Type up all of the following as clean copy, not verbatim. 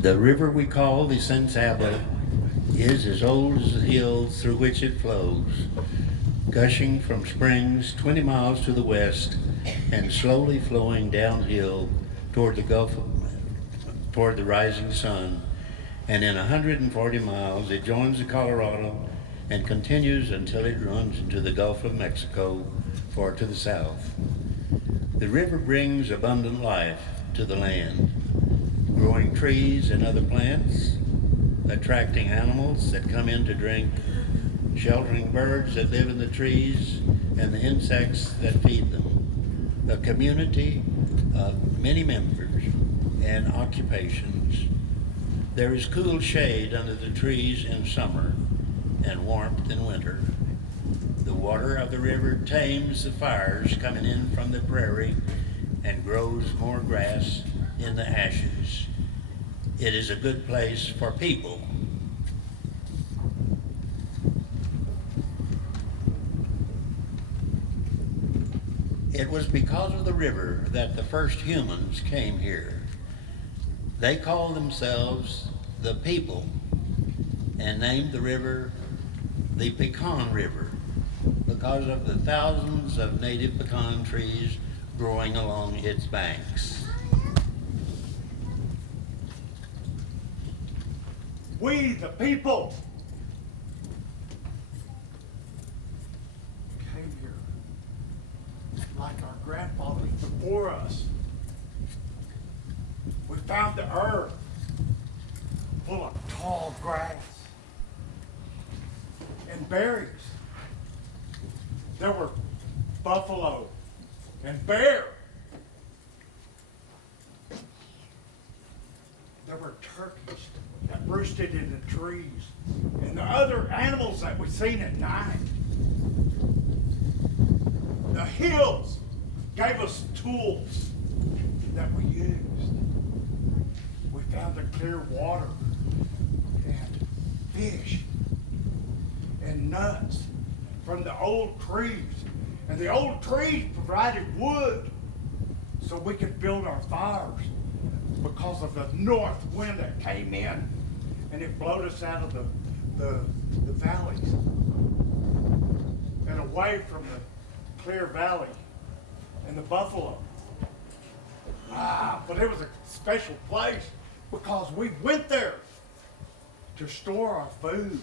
The river we call the San Saba is as old as the hills through which it flows, gushing from springs 20 miles to the west and slowly flowing downhill toward the Gulf, toward the rising sun. And in 140 miles, it joins the Colorado and continues until it runs into the Gulf of Mexico, far to the south. The river brings abundant life to the land, growing trees and other plants, attracting animals that come in to drink, sheltering birds that live in the trees, and the insects that feed them. A community of many members and occupations. There is cool shade under the trees in summer and warmth in winter. The water of the river tames the fires coming in from the prairie and grows more grass in the ashes. It is a good place for people. It was because of the river that the first humans came here. They called themselves the people and named the river the Pecan River because of the thousands of native pecan trees growing along its banks. We, the people, came here like our grandfathers before us. We found the earth full of tall grass and berries. There were buffalo and bear. There were turkeys that roosted in the trees and the other animals that we seen at night. The hills gave us tools that we used. We found the clear water and fish and nuts from the old trees. And the old trees provided wood so we could build our fires because of the north wind that came in and it blowed us out of the valleys and away from the clear valley and the buffalo. But it was a special place because we went there to store our food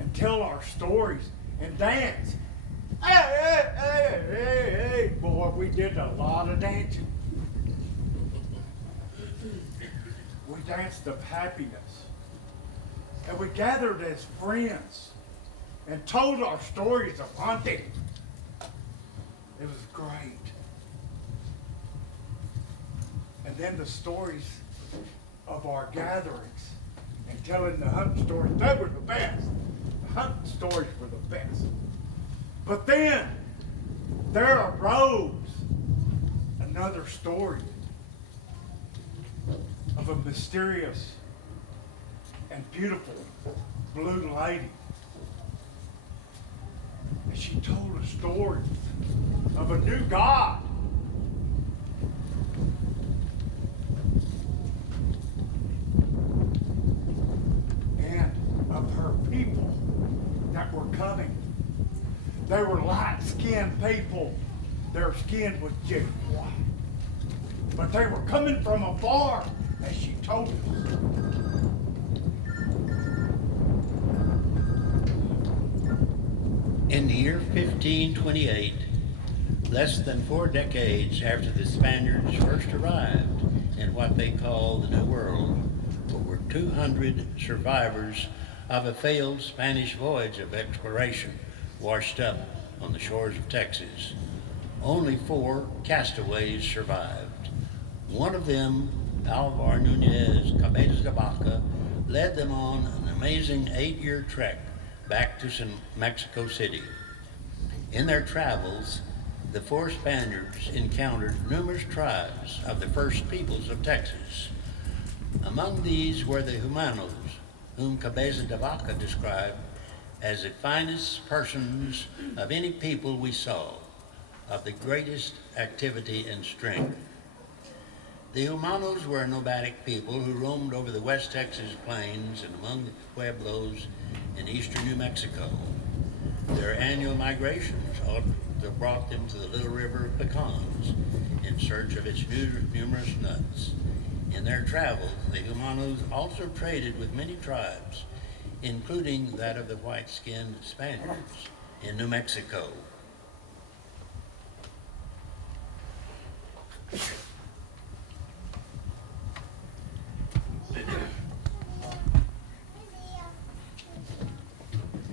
and tell our stories and dance. Hey, boy, we did a lot of dancing. We danced of happiness. And we gathered as friends and told our stories of hunting. It was great. And then the stories of our gatherings and telling the hunting stories, they were the best. The hunting stories were the best. But then there arose another story of a mysterious and beautiful blue lady. And she told a story of a new God. And of her people that were coming. They were light-skinned people. Their skin was just white. But they were coming from afar, as she told us. In the year 1528, less than 4 decades after the Spaniards first arrived in what they call the New World, over 200 survivors of a failed Spanish voyage of exploration washed up on the shores of Texas. Only 4 castaways survived. One of them, Alvar Nunez Cabeza de Vaca, led them on an amazing 8-year trek back to Mexico City. In their travels, the 4 Spaniards encountered numerous tribes of the first peoples of Texas. Among these were the Humanos, whom Cabeza de Vaca described as the finest persons of any people we saw, of the greatest activity and strength. The Humanos were a nomadic people who roamed over the West Texas plains and among the pueblos in eastern New Mexico. Their annual migrations brought them to the little river of Pecans in search of its numerous nuts. In their travels, the Humanos also traded with many tribes, including that of the white-skinned Spaniards in New Mexico.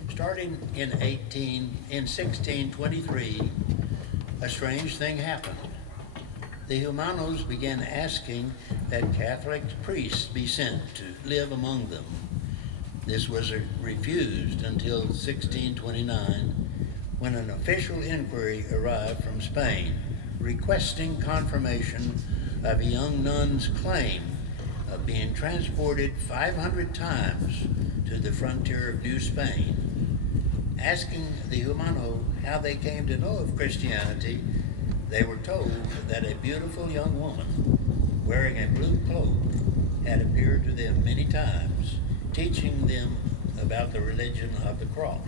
Starting in 1623, a strange thing happened. The Humanos began asking that Catholic priests be sent to live among them. This was refused until 1629, when an official inquiry arrived from Spain requesting confirmation of a young nun's claim of being transported 500 times to the frontier of New Spain. Asking the Humano how they came to know of Christianity, they were told that a beautiful young woman wearing a blue cloak had appeared to them many times, teaching them about the religion of the cross.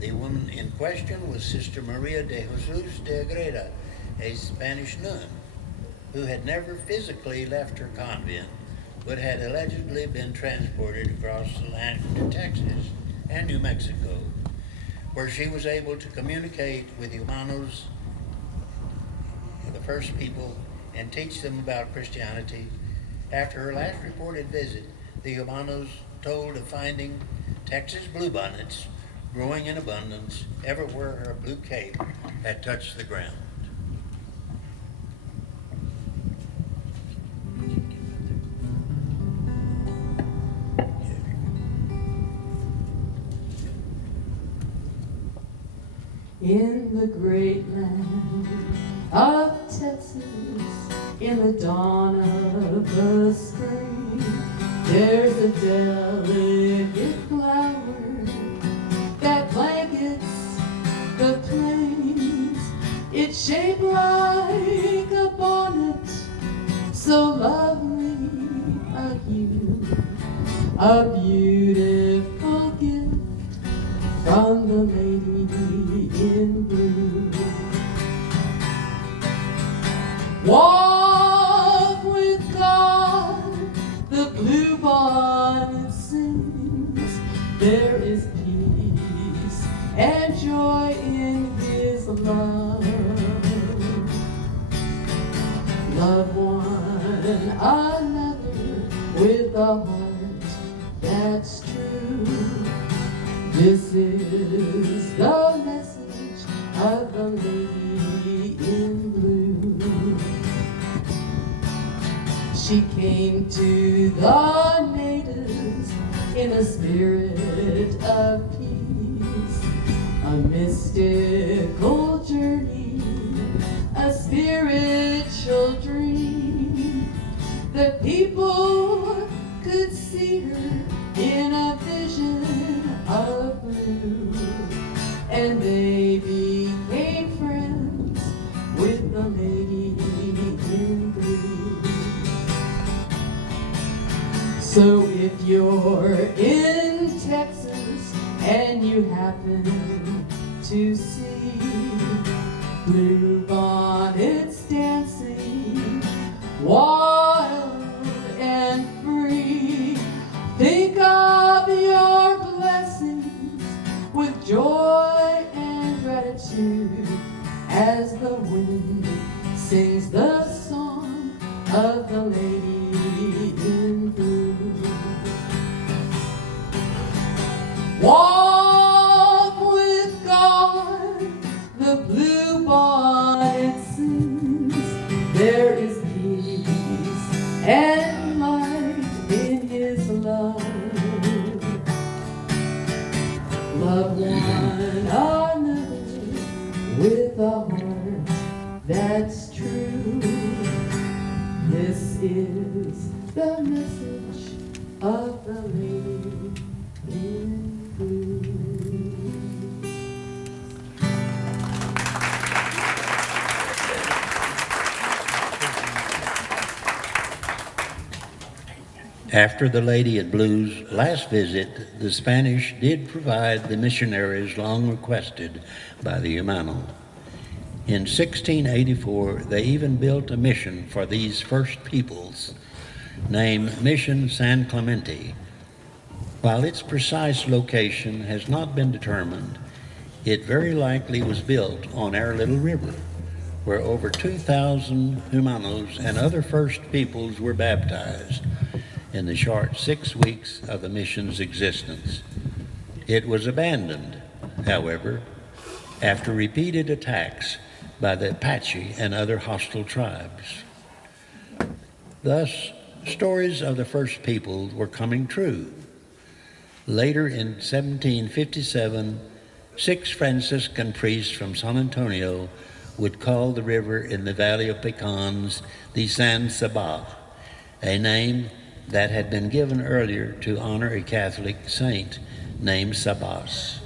The woman in question was Sister Maria de Jesus de Agreda, a Spanish nun who had never physically left her convent, but had allegedly been transported across the land to Texas and New Mexico, where she was able to communicate with Humanos, the first people, and teach them about Christianity. After her last reported visit, the Humanos told of finding Texas bluebonnets growing in abundance everywhere her blue cape had touched the ground. In the great land of Texas, in the dawn of the spring, there's a delicate flower that blankets the plains. It's shaped like a bonnet, so lovely a hue, a beautiful gift from the lady in blue. Walk with God, the blue bonnet sings. There is peace and joy in His love. Love one another with a heart that's true. This is the message of the lady in blue. She came to the natives in a spirit of peace, a mystical journey, a spiritual dream. The people could see her in a vision of blue, and they became friends with the lady in blue. So if you're in Texas and you happen to see blue bonnets dancing wild and free, think of your blessings with joy and gratitude as the wind sings the song of the lady in blue. Walk with God, the blue bonnet sings. There is peace and light in His love. Love one another with a heart that's true. This is the message of the lady in blue. After the Lady in Blue's last visit, the Spanish did provide the missionaries long requested by the Humano. In 1684, they even built a mission for these first peoples, named Mission San Clemente. While its precise location has not been determined, it very likely was built on our little river, where over 2,000 Humanos and other first peoples were baptized in the short 6 weeks of the mission's existence. It was abandoned, however, after repeated attacks by the Apache and other hostile tribes. Thus, stories of the first people were coming true. Later in 1757, 6 Franciscan priests from San Antonio would call the river in the Valley of Pecans the San Saba, a name that had been given earlier to honor a Catholic saint named Sabas.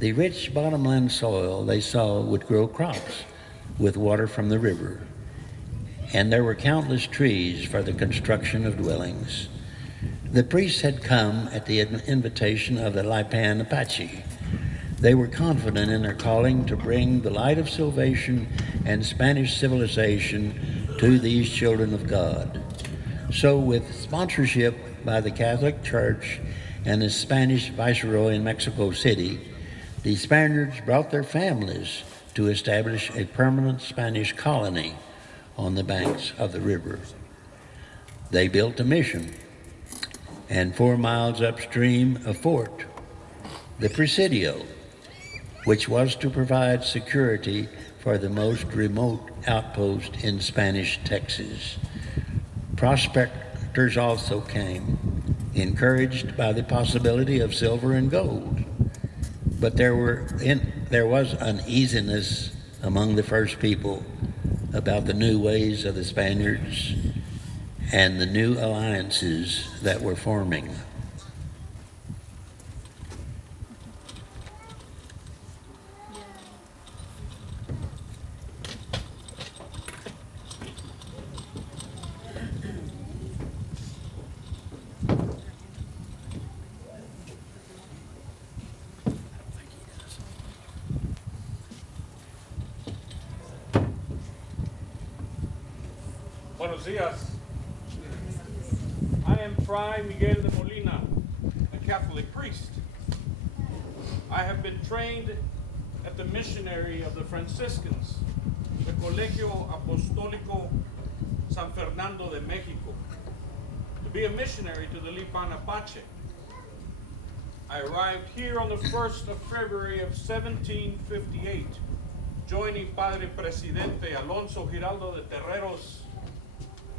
The rich bottomland soil they saw would grow crops with water from the river, and there were countless trees for the construction of dwellings. The priests had come at the invitation of the Lipan Apache. They were confident in their calling to bring the light of salvation and Spanish civilization to these children of God. So, with sponsorship by the Catholic Church and the Spanish Viceroy in Mexico City, the Spaniards brought their families to establish a permanent Spanish colony on the banks of the river. They built a mission, and 4 miles upstream a fort, the Presidio, which was to provide security for the most remote outpost in Spanish Texas. Prospectors also came, encouraged by the possibility of silver and gold. But there was uneasiness among the first people about the new ways of the Spaniards and the new alliances that were forming. Buenos dias. I am Fray Miguel de Molina, a Catholic priest. I have been trained at the missionary of the Franciscans, the Colegio Apostólico San Fernando de Mexico, to be a missionary to the Lipan Apache. I arrived here on the 1st of February of 1758, joining Padre Presidente Alonso Giraldo de Terreros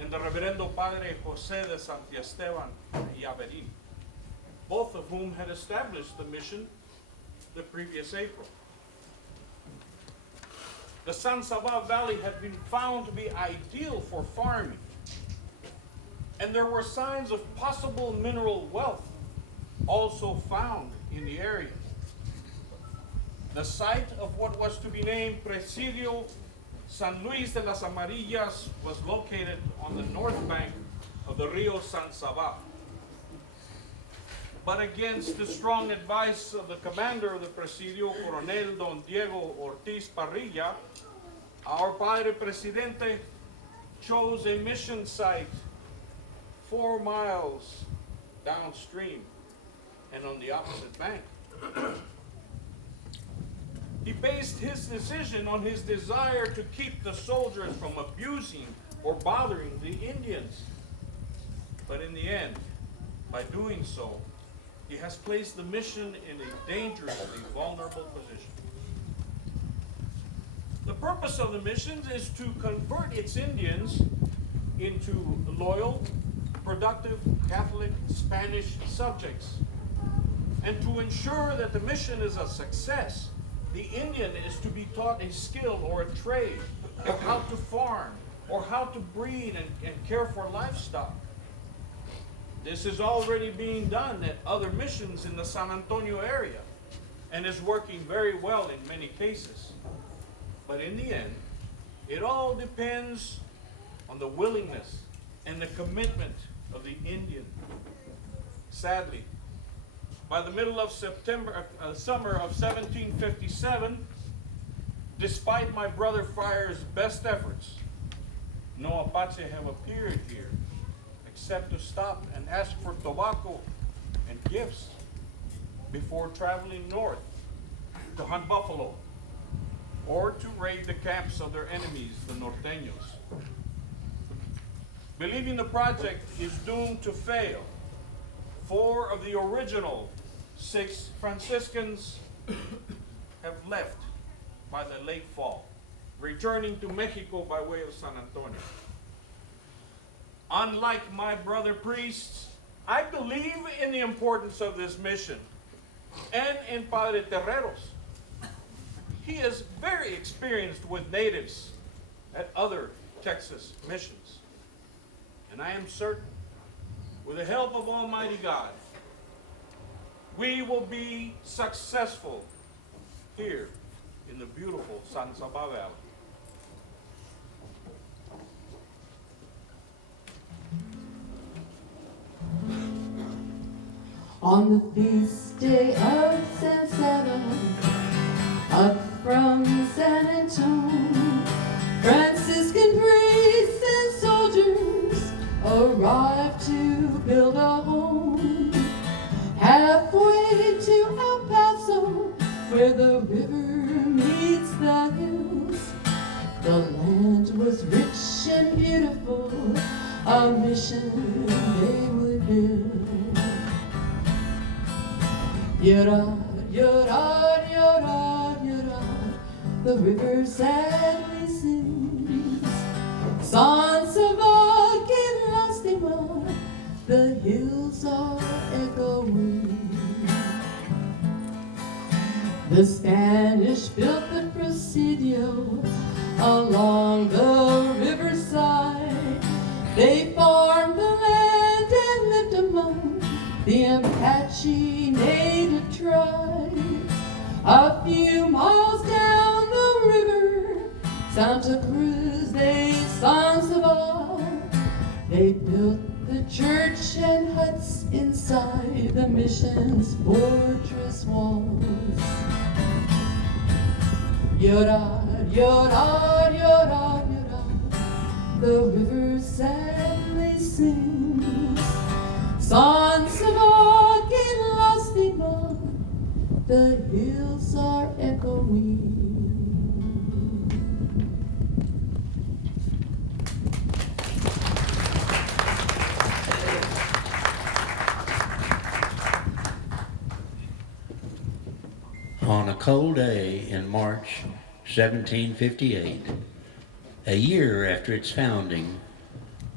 and the Reverendo Padre José de Santiesteban y Averín, both of whom had established the mission the previous April. The San Saba Valley had been found to be ideal for farming, and there were signs of possible mineral wealth also found in the area. The site of what was to be named Presidio San Luis de las Amarillas was located on the north bank of the Rio San Saba. But against the strong advice of the commander of the Presidio, Coronel Don Diego Ortiz Parrilla, our Padre Presidente chose a mission site 4 miles downstream and on the opposite bank. He based his decision on his desire to keep the soldiers from abusing or bothering the Indians. But in the end, by doing so, he has placed the mission in a dangerously vulnerable position. The purpose of the mission is to convert its Indians into loyal, productive Catholic Spanish subjects. And to ensure that the mission is a success, the Indian is to be taught a skill or a trade of how to farm or how to breed and care for livestock. This is already being done at other missions in the San Antonio area and is working very well in many cases. But in the end, it all depends on the willingness and the commitment of the Indian. Sadly, by the middle of summer of 1757, despite my brother Friar's best efforts, no Apache have appeared here except to stop and ask for tobacco and gifts before traveling north to hunt buffalo or to raid the camps of their enemies, the Norteños. Believing the project is doomed to fail, 4 of the original 6 Franciscans have left by the late fall, returning to Mexico by way of San Antonio. Unlike my brother priests, I believe in the importance of this mission and in Padre Terreros. He is very experienced with natives at other Texas missions. And I am certain, with the help of Almighty God, we will be successful here in the beautiful San Saba Valley. On the feast day of San Saba, up from San Antonio, Franciscan priests and soldiers arrived to build a home halfway to El Paso, where the river meets the hills. The land was rich and beautiful, a mission they would build. Yura, yura, yura, yura, the river sadly sings. San Saba que lastima, the hills are echoing. The Spanish built the Presidio along the riverside. They farmed the land and lived among the Apache native tribe. A few miles down the river, Santa Cruz de San Saba, they built the church and huts inside the mission's fortress walls. Yura, yura, yura, yura, the river sadly sings. San Saba que lastima, the hills are echoing. On a cold day in March 1758, a year after its founding,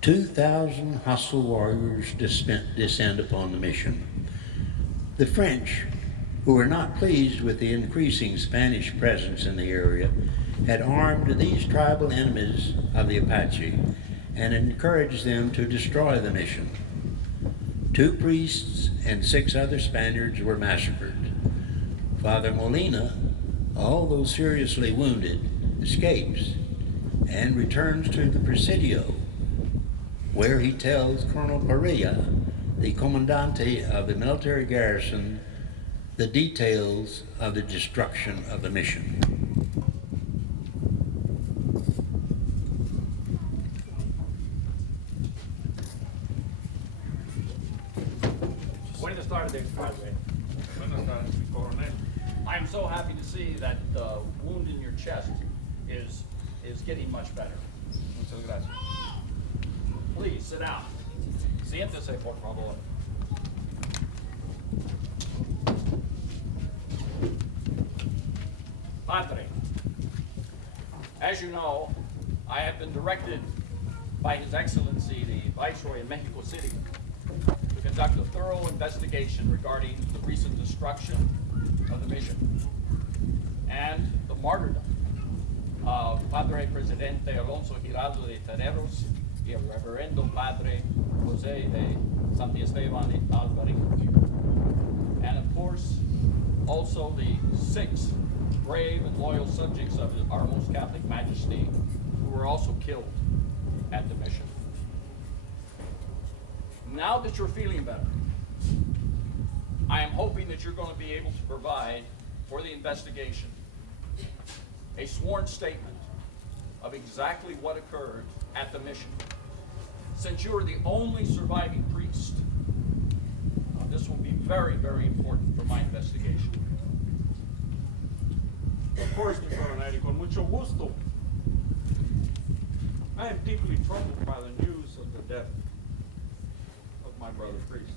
2,000 hostile warriors descend upon the mission. The French, who were not pleased with the increasing Spanish presence in the area, had armed these tribal enemies of the Apache and encouraged them to destroy the mission. 2 priests and 6 other Spaniards were massacred. Father Molina, although seriously wounded, escapes and returns to the Presidio, where he tells Colonel Parilla, the commandante of the military garrison, the details of the destruction of the mission. Buenas tardes, Padre. I'm so happy to see that the wound in your chest is getting much better. Muchas gracias. Please sit down. Siéntese, por favor. Padre, as you know, I have been directed by His Excellency, the Viceroy in Mexico City, to conduct a thorough investigation regarding the recent destruction of the mission and the martyrdom of Padre Presidente Alonso Giraldo de Terreros y el Reverendo Padre Jose de Santiesteban y Alvarez. And of course, also the 6 brave and loyal subjects of our Most Catholic Majesty who were also killed at the mission. Now that you're feeling better, I am hoping that you're going to be able to provide for the investigation a sworn statement of exactly what occurred at the mission. Since you are the only surviving priest, this will be very, very important for my investigation. Of course, mi coronel, con mucho gusto. I am deeply troubled by the news of the death of my brother priests.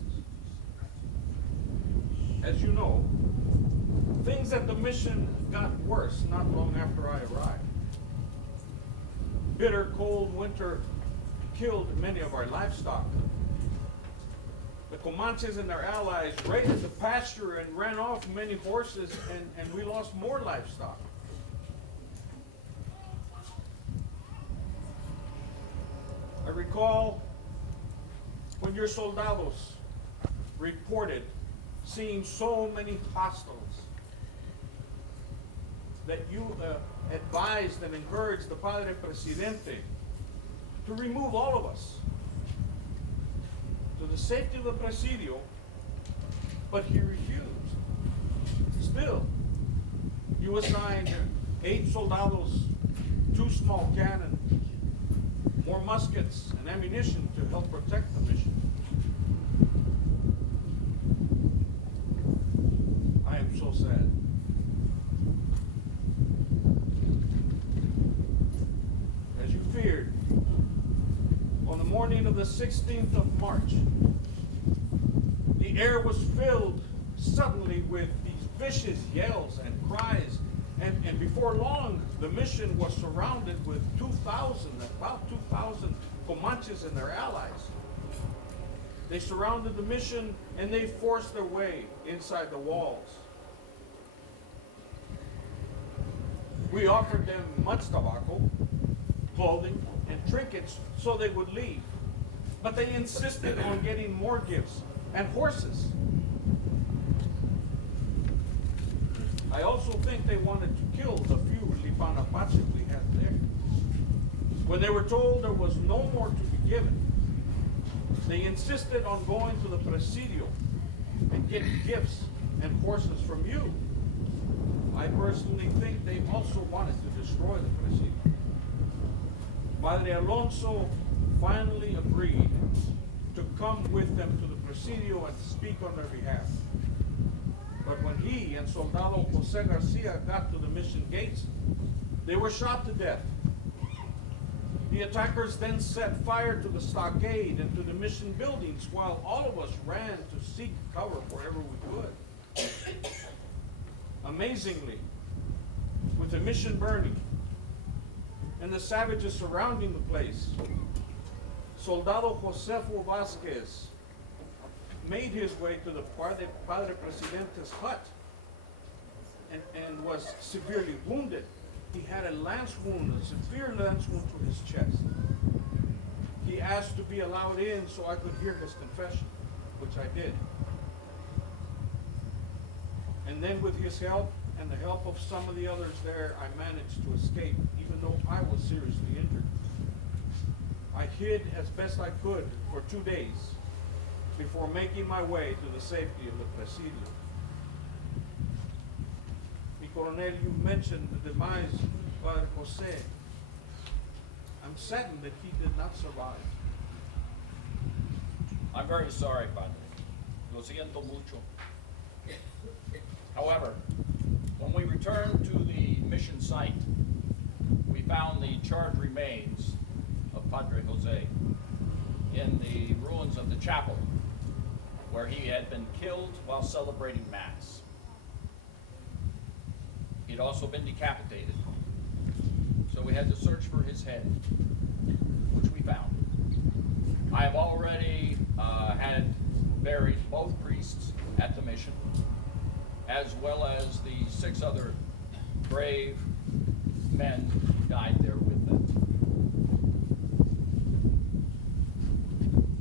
As you know, things at the mission got worse not long after I arrived. Bitter cold winter killed many of our livestock. The Comanches and their allies raided the pasture and ran off many horses, and we lost more livestock. I recall when your soldados reported seeing so many hostiles that you advised and encouraged the Padre Presidente to remove all of us to the safety of the Presidio, but he refused. Still, you assigned 8 soldados, 2 small cannon, more muskets and ammunition to help protect the mission. I am so sad. As you feared, on the morning of the 16th of March, the air was filled suddenly with these vicious yells and cries, and before long, the mission was surrounded with about 2,000 Comanches and their allies. They surrounded the mission and they forced their way inside the walls. We offered them much tobacco, clothing, and trinkets so they would leave. But they insisted on getting more gifts and horses. I also think they wanted to kill the few Lipanapaches we had there. When they were told there was no more to be given, they insisted on going to the Presidio and getting gifts and horses from you. I personally think they also wanted to destroy the Presidio. Padre Alonso finally agreed to come with them to the Presidio and speak on their behalf. But when he and Soldado Jose Garcia got to the mission gates, they were shot to death. The attackers then set fire to the stockade and to the mission buildings, while all of us ran to seek cover wherever we could. Amazingly, with the mission burning and the savages surrounding the place, Soldado Josefo Vasquez made his way to the Padre Presidente's hut and was severely wounded. He had a lance wound, a severe lance wound to his chest. He asked to be allowed in so I could hear his confession, which I did. And then with his help and the help of some of the others there, I managed to escape, even though I was seriously injured. I hid as best I could for 2 days before making my way to the safety of the Presidio. Mi Coronel, you mentioned the demise of Padre Jose. I'm saddened that he did not survive. I'm very sorry, Padre. Lo siento mucho. However, when we returned to the mission site, we found the charred remains of Padre Jose in the ruins of the chapel where he had been killed while celebrating Mass. He'd also been decapitated. So we had to search for his head, which we found. I have already had buried both priests at the mission, as well as the 6 other brave men who died there with them.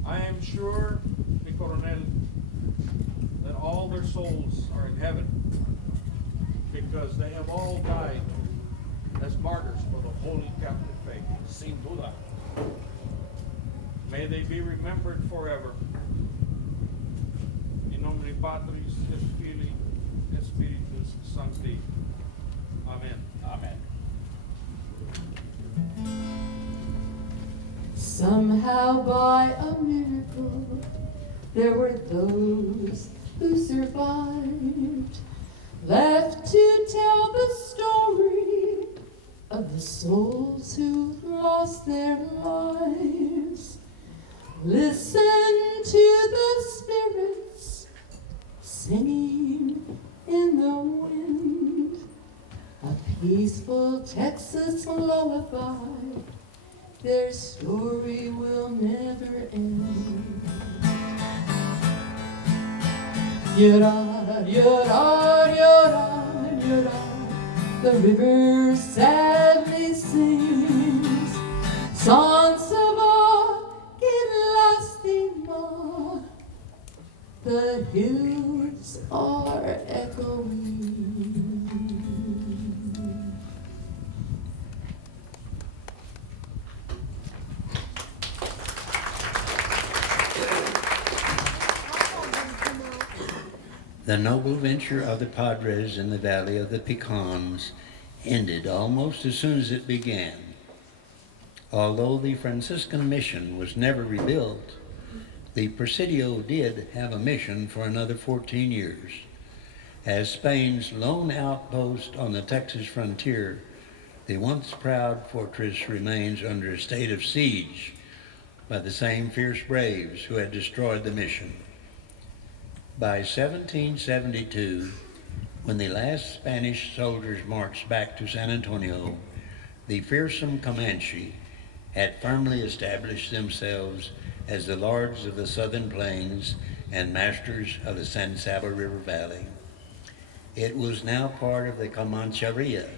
I am sure, Mi Coronel, that all their souls are in heaven because they have all died as martyrs for the Holy Catholic faith. Sin duda. May they be remembered forever Patris, et Filii, et Spiritus Sancti. Amen. Amen. Somehow by a miracle, there were those who survived, left to tell the story of the souls who lost their lives. Listen to the spirits singing in the wind, a peaceful Texas lullaby. Their story will never end. Yura, yura, yura, yura, the river sadly sings songs of all lastima. The hills are echoing. The noble venture of the Padres in the Valley of the Pecans ended almost as soon as it began. Although the Franciscan mission was never rebuilt, the Presidio did have a mission for another 14 years. As Spain's lone outpost on the Texas frontier, the once proud fortress remains under a state of siege by the same fierce braves who had destroyed the mission. By 1772, when the last Spanish soldiers marched back to San Antonio, the fearsome Comanche had firmly established themselves as the lords of the southern plains and masters of the San Saba River Valley. It was now part of the Comancheria,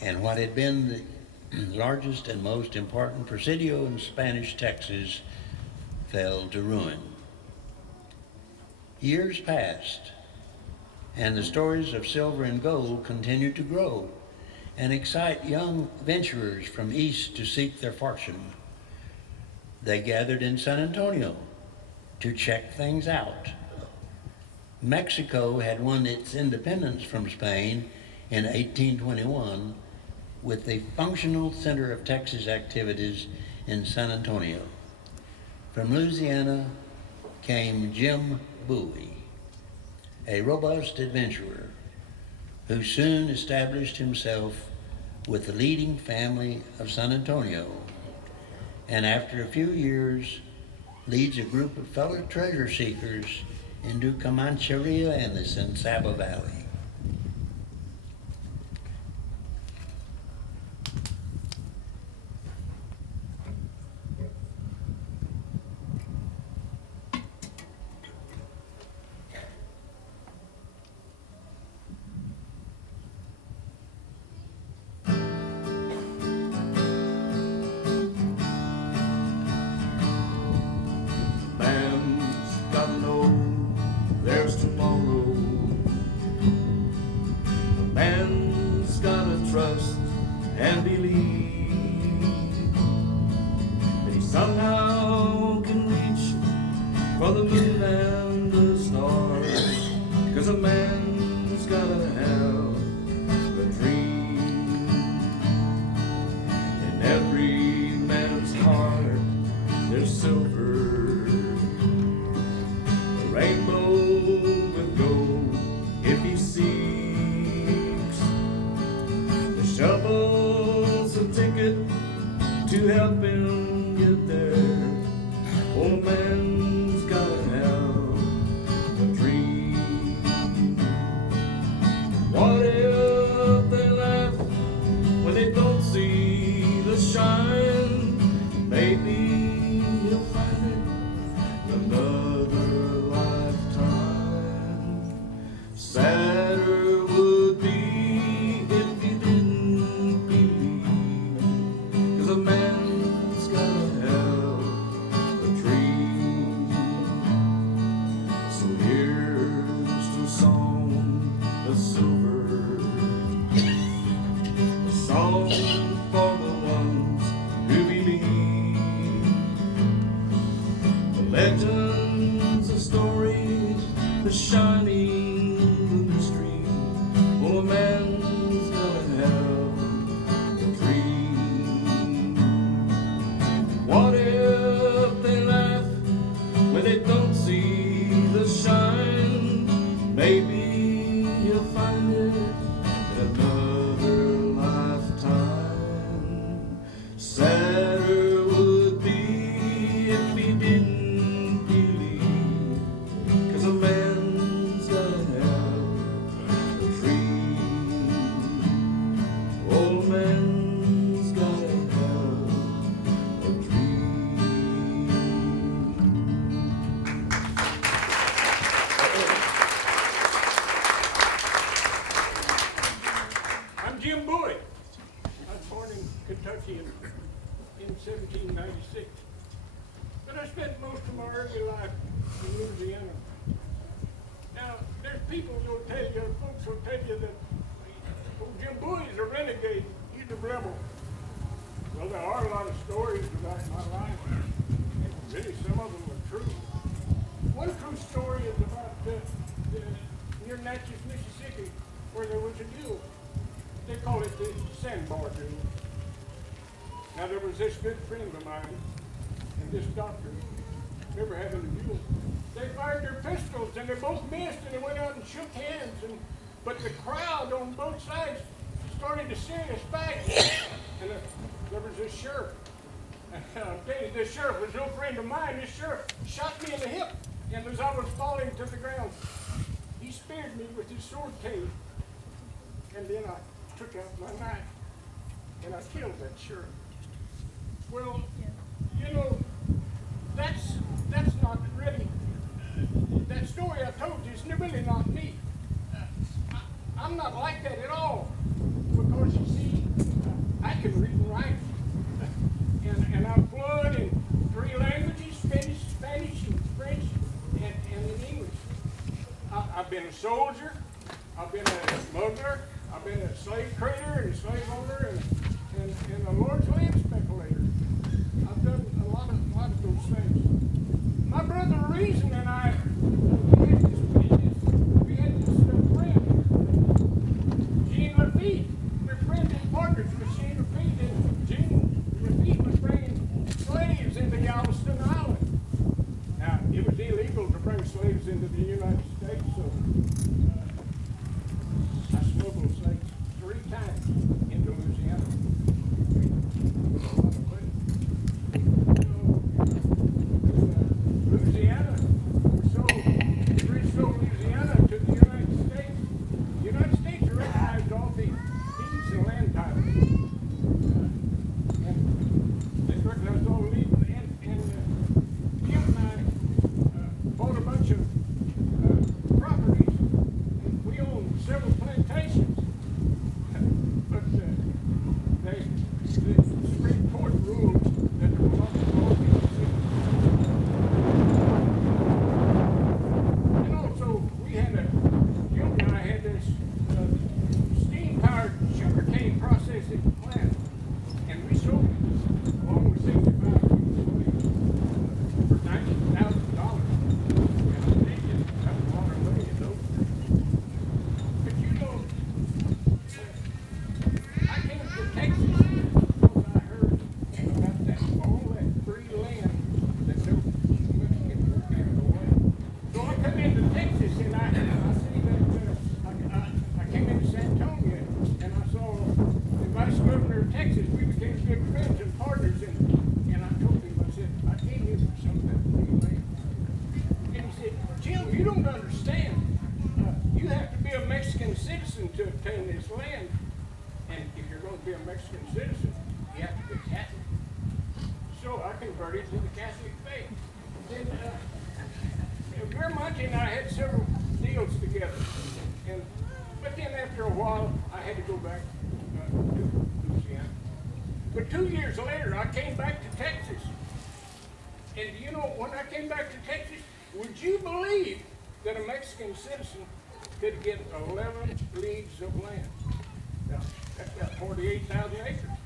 and what had been the largest and most important presidio in Spanish Texas fell to ruin. Years passed, and the stories of silver and gold continued to grow and excite young venturers from east to seek their fortune. They gathered in San Antonio to check things out. Mexico had won its independence from Spain in 1821 with the functional center of Texas activities in San Antonio. From Louisiana came Jim Bowie, a robust adventurer who soon established himself with the leading family of San Antonio, and after a few years leads a group of fellow treasure seekers into Comancheria and the San Saba Valley. the shining stream. Oh, a man's gonna have a dream. What if they laugh when they don't see the shine? Maybe he'll find it in another lifetime. Sadder would be if he didn't believe, 'cause a man's gotta have a dream. Oh, a man's gotta have a dream. I'm Jim Bowie. I was born in Kentucky in 1796. But I spent most of my early life in Louisiana. Now, there's people who'll tell you, folks will tell you that Jim Bowie's a renegade, he's a rebel. Well, there are a lot of stories about my life, and really some of them are true. One true story is about near Natchez, Mississippi, where there was a duel. They call it the sandbar duel. Now there was this good friend of mine and this doctor. They were having a duel. They fired their pistols and they both missed and they went out and shook hands. But the crowd on both sides started a serious fight. And there was this sheriff. And I'll tell you, this sheriff was no friend of mine. This sheriff shot me in the hip. And as I was falling to the ground, he speared me with his sword cane. And then I took out my knife and I killed that sheriff. Well, you know, that's not really, that story I told you is really not me. I'm not like that at all, because you see, I can read and write, and I'm fluent in 3 languages, Spanish and French, and in English. I've been a soldier, I've been a smuggler, I've been a slave trader and a slave owner and a large land speculator. I've done a lot of those things. My brother Reason and I, we had this friend, Gene Lafitte. We're friends and partners with Gene Lafitte, and Gene Lafitte was bringing slaves into Galveston Island. Now, it was illegal to bring slaves into the United States, so I smuggled slaves 3 times into Louisiana. Louisiana, we resold Louisiana to the United States. The United States recognized all the deeds and land titles. And they recognized all the deeds. And Jim and I bought a bunch of properties. And we owned several plantations. But the Supreme Court ruled that there were not all these cities. And also, we had Jim and I had this steam-powered sugarcane processing plant, and we sold it along with 65 people for $90,000. And they just got a lot of money in those days. But you know, I came to Texas because I heard about all that free land that those Mexicans were giving away. So I come into Texas and I see that I came into San Antonio and I saw the vice governor of Texas. We became good friends and partners, and I told him, I said, I came here for some of that free land. And he said, Jim, you don't understand. You have to be a Mexican citizen to obtain this land. And if you're going to be a Mexican citizen, you have to be Catholic. So I converted to the Catholic faith. Then Vermont and I had several deals together. But then after a while, I had to go back to Louisiana. But 2 years later, I came back to Texas. And you know, when I came back to Texas, would you believe that a Mexican citizen could get 11 leagues of land? Now, that's got 48,000 acres.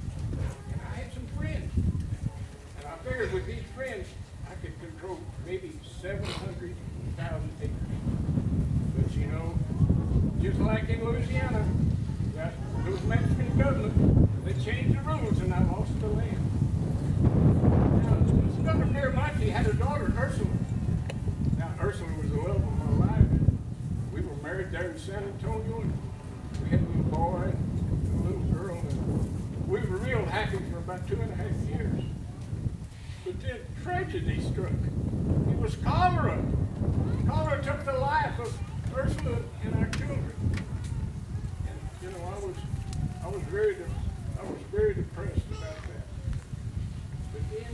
And I had some friends. And I figured with these friends, I could control maybe 700,000 acres. But you know, just like in Louisiana, got those Mexican government, they changed the rules and I lost the land. Now, Governor Miramonte had a daughter, Ursula. Now, Ursula was the love of my life. We were married there in San Antonio, and we had a little boy and a little girl, and we were real happy for about 2.5 years. But then tragedy struck. It was cholera. Cholera took the life of Ursula and our children. And you know, I was very depressed about that. But then,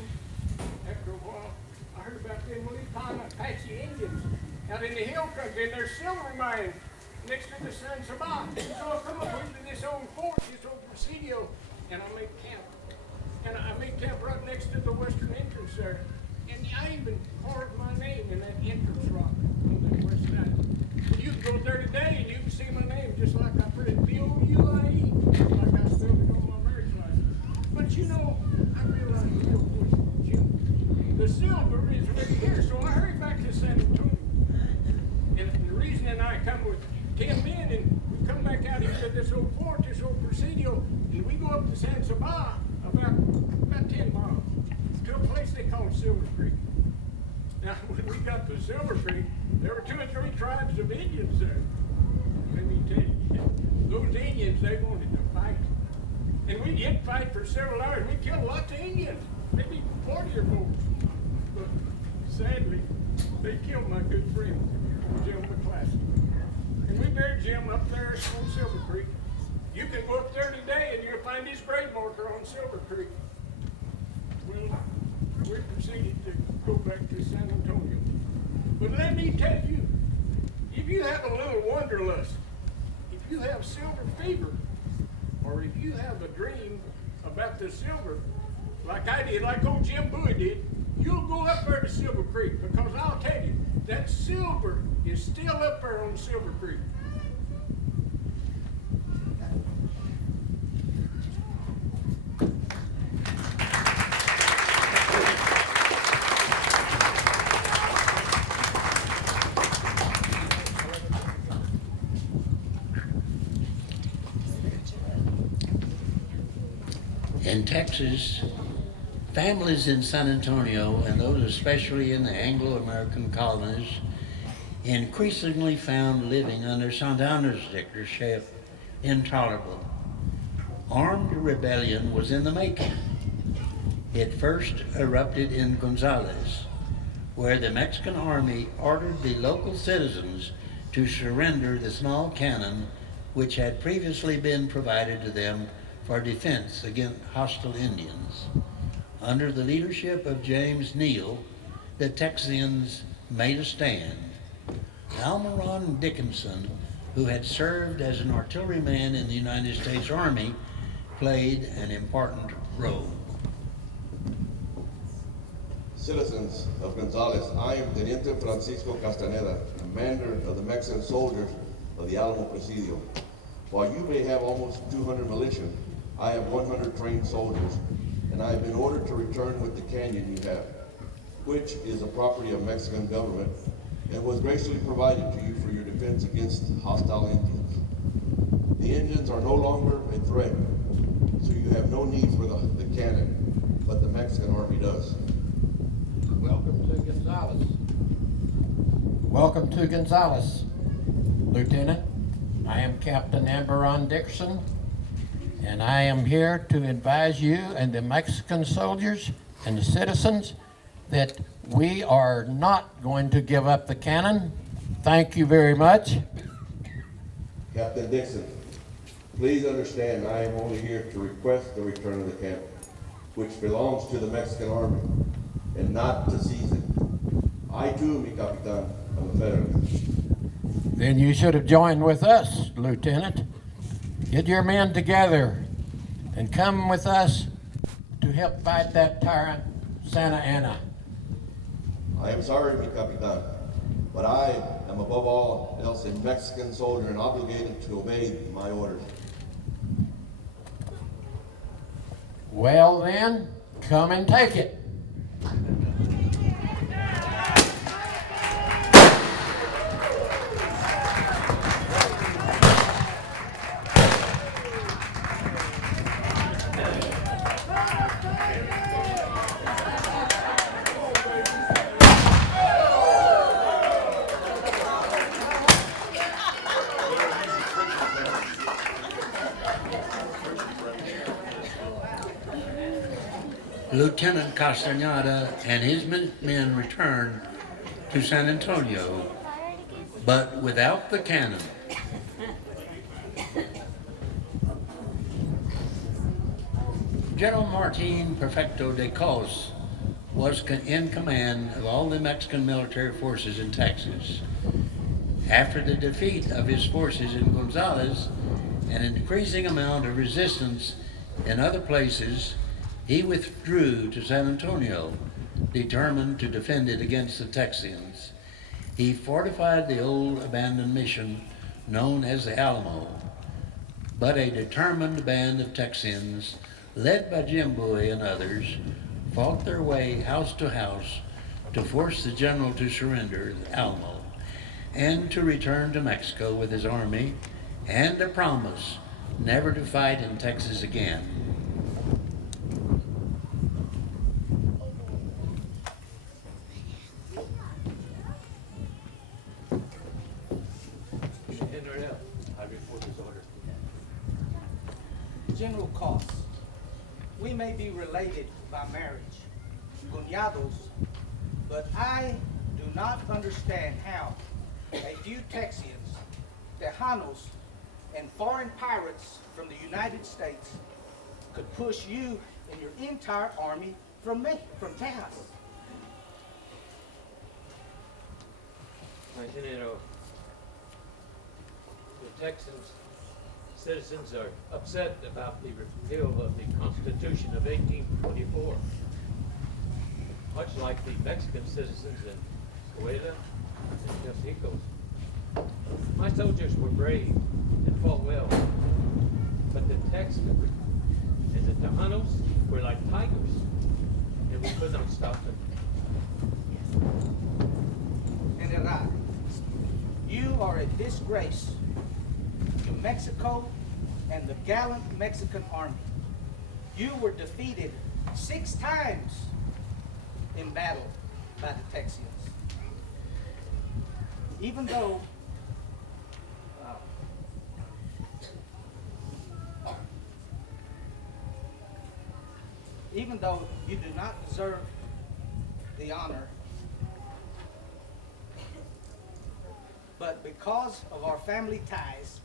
after a while, I heard about them little Apache Indians out in the hill country in their silver mine next to the San Sabah. So I come up into this old fort, this old presidio, and I made camp. And I made camp right next to the western entrance there. And I even carved my name in that entrance rock on the west side. And you can go there today and you can see my name just like I put it B-O-U-I-E, like I spelled it on my marriage license. But you know, I realized real quick, Jim, the silver is right here. So I hurried back to San Antonio. And the reason that I come with 10 men and we come back out here to this old fort, this old presidio, and we go up to San Sabah about 10 miles to a place they call Silver Creek. Now, when we got to Silver Creek, there were 2 or 3 tribes of Indians there. Let me tell you, those Indians, they wanted to fight. And we did fight for several hours. We killed lots of Indians, maybe 40 or more. But sadly, they killed my good friend, Jim McClaskey. And we buried Jim up there on Silver Creek. You can go up there today and you'll find his grave marker on Silver Creek. Well, we proceeded to go back to San Antonio. But let me tell you, if you have a little wanderlust, if you have silver fever, or if you have a dream about the silver, like I did, like old Jim Bowie did, you'll go up there to Silver Creek, because I'll tell you, that silver is still up there on Silver Creek. In Texas, families in San Antonio, and those especially in the Anglo-American colonies, increasingly found living under Santana's dictatorship intolerable. Armed rebellion was in the making. It first erupted in Gonzales, where the Mexican army ordered the local citizens to surrender the small cannon which had previously been provided to them for defense against hostile Indians. Under the leadership of James Neal, the Texians made a stand. Menard Dickinson, who had served as an artilleryman in the United States Army, played an important role. Citizens of Gonzales, I am Teniente Francisco Castaneda, commander of the Mexican soldiers of the Alamo Presidio. While you may have almost 200 militia, I have 100 trained soldiers, and I have been ordered to return with the canyon you have, which is a property of Mexican government and was graciously provided to you for your defense against hostile Indians. The Indians are no longer a threat, so you have no need for the cannon, but the Mexican army does. Welcome to Gonzales. Welcome to Gonzales, Lieutenant. I am Captain Menard Texas, and I am here to advise you and the Mexican soldiers and the citizens that we are not going to give up the cannon. Thank you very much. Captain Dixon, please understand I am only here to request the return of the cannon, which belongs to the Mexican army, and not to seize it. I too, mi capitan, am a Federalist. Then you should have joined with us, Lieutenant. Get your men together and come with us to help fight that tyrant, Santa Anna. I am sorry, mi capitan, but I am above all else a Mexican soldier and obligated to obey my orders. Well then, come and take it. Lieutenant Castañeda and his men returned to San Antonio, but without the cannon. General Martin Perfecto de Cos was in command of all the Mexican military forces in Texas. After the defeat of his forces in Gonzales and an increasing amount of resistance in other places, he withdrew to San Antonio, determined to defend it against the Texians. He fortified the old abandoned mission known as the Alamo, but a determined band of Texians, led by Jim Bowie and others, fought their way house to house to force the general to surrender the Alamo and to return to Mexico with his army and a promise never to fight in Texas again. General Cos, we may be related by marriage, cuñados, but I do not understand how a few Texians, Tejanos, and foreign pirates from the United States could push you and your entire army from Texas. Martinero, the Texans citizens are upset about the repeal of the Constitution of 1824. Much like the Mexican citizens in Coahuila and Los Icos. My soldiers were brave and fought well, but the Texans and the Tejanos were like tigers, and we could not stop them. And Iraq, you are a disgrace to Mexico and the gallant Mexican army. You were defeated 6 times in battle by the Texians. Even though you do not deserve the honor, but because of our family ties,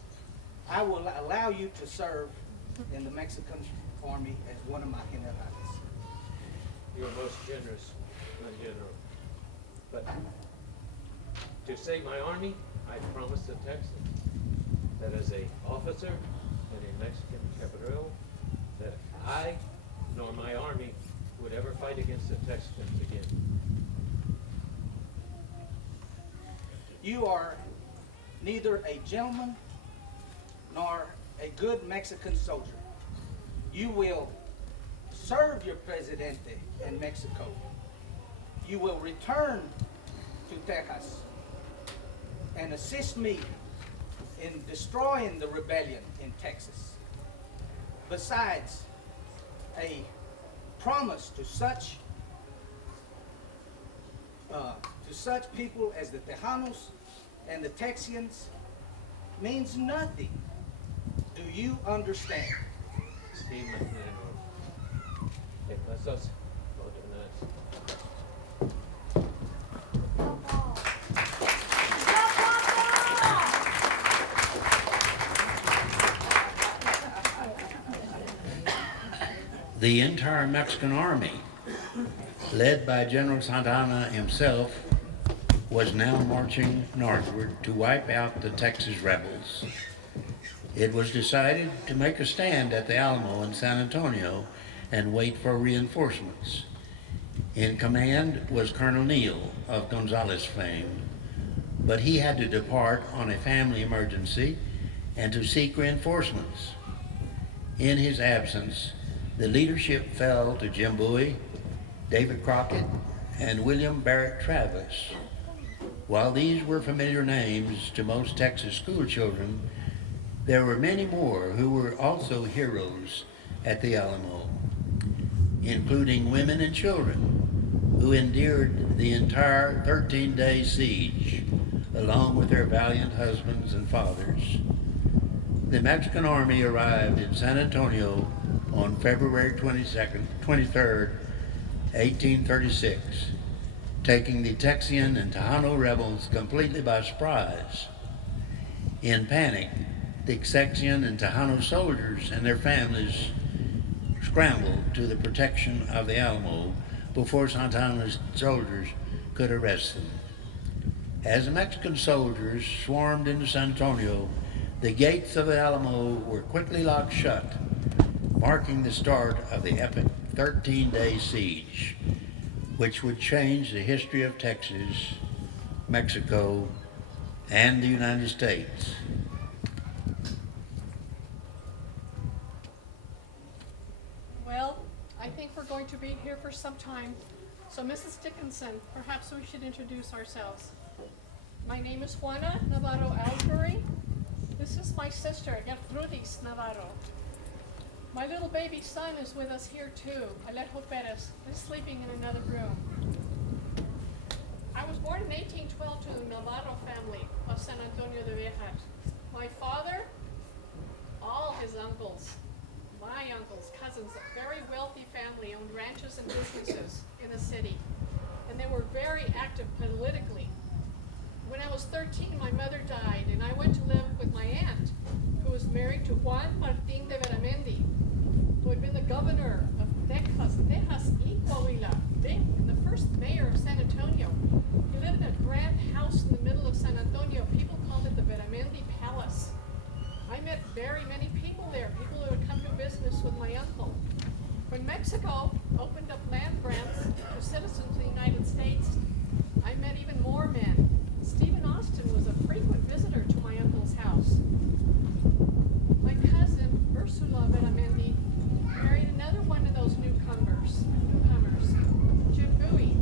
I will allow you to serve in the Mexican army as one of my generales. You are most generous, my general. But to save my army, I promised the Texans that as an officer and a Mexican caporal, that I nor my army would ever fight against the Texans again. You are neither a gentleman nor a good Mexican soldier. You will serve your presidente in Mexico. You will return to Texas and assist me in destroying the rebellion in Texas. Besides, a promise to such people as the Tejanos and the Texians means nothing. Do you understand? Sí, my general. ¿Qué pasó? Otro más. The entire Mexican army, led by General Santa Anna himself, was now marching northward to wipe out the Texas rebels. It was decided to make a stand at the Alamo in San Antonio and wait for reinforcements. In command was Colonel Neal of Gonzales fame, but he had to depart on a family emergency and to seek reinforcements. In his absence, the leadership fell to Jim Bowie, David Crockett, and William Barrett Travis. While these were familiar names to most Texas school children, there were many more who were also heroes at the Alamo, including women and children who endured the entire 13-day siege, along with their valiant husbands and fathers. The Mexican army arrived in San Antonio on February 23rd, 1836, taking the Texian and Tejano rebels completely by surprise. In panic, the Texian and Tejano soldiers and their families scrambled to the protection of the Alamo before Santa Anna's soldiers could arrest them. As the Mexican soldiers swarmed into San Antonio, the gates of the Alamo were quickly locked shut, marking the start of the epic 13-day siege, which would change the history of Texas, Mexico, and the United States. Well, I think we're going to be here for some time. So Mrs. Dickinson, perhaps we should introduce ourselves. My name is Juana Navarro Albury. This is my sister, Gertrudis Navarro. My little baby son is with us here too, Alejo Perez, is sleeping in another room. I was born in 1812 to the Navarro family of San Antonio de Viejas. My father, all his uncles, my uncles, cousins, a very wealthy family, owned ranches and businesses in the city. And they were very active politically. When I was 13, my mother died, and I went to live with my aunt, who was married to Juan Martín de Veramendi, who had been the governor of Texas y Coahuila, the first mayor of San Antonio. He lived in a grand house in the middle of San Antonio. People called it the Veramendi Palace. I met very many people there, people who would come to business with my uncle. When Mexico opened up land grants to citizens of the United States, I met even more men. Stephen Austin was a frequent visitor to my uncle's house. My cousin, Ursula Veramendi, married another one of those newcomers, Jim Bowie.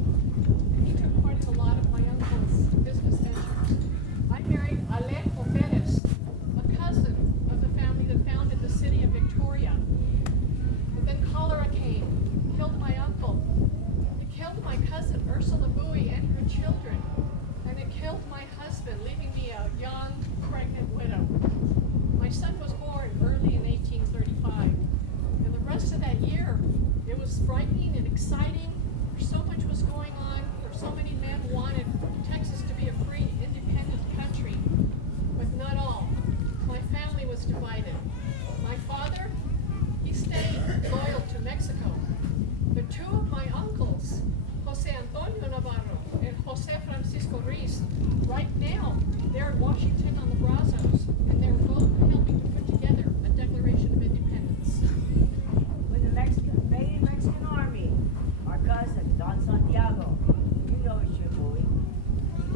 He took part in a lot of my uncle's business ventures. I married Alejo Perez, a cousin of the family that founded the city of Victoria. But then cholera came, killed my uncle. It killed my cousin Ursula Bowie and her children. And it killed my husband, leaving me a young, pregnant widow. My son was born early in 1835. And the rest of that year, it was frightening and exciting. So much was going on, for so many men wanted Texas to be a free, independent country. But not all. My family was divided. My father, he stayed loyal to Mexico. But two of my uncles, Jose Antonio Navarro and Jose Francisco Ruiz, right now, they're in Washington on the Brazos, and they're both helping to put together a Declaration of Independence. When the invaded Mexican army, our cousin, Don Santiago, you know it's your boy,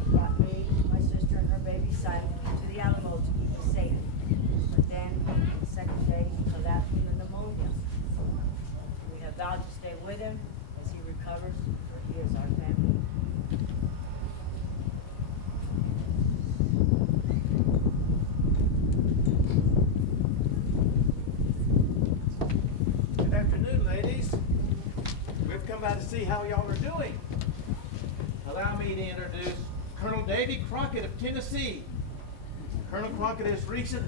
brought me, my sister, and her baby son to the Alamo to keep us safe. But then, the second day, he collapsed with pneumonia. We have vowed to stay with him as he recovers, for he is our family. Good afternoon, ladies. We've come by to see how y'all are doing. Allow me to introduce Colonel Davy Crockett of Tennessee. Colonel Crockett is recent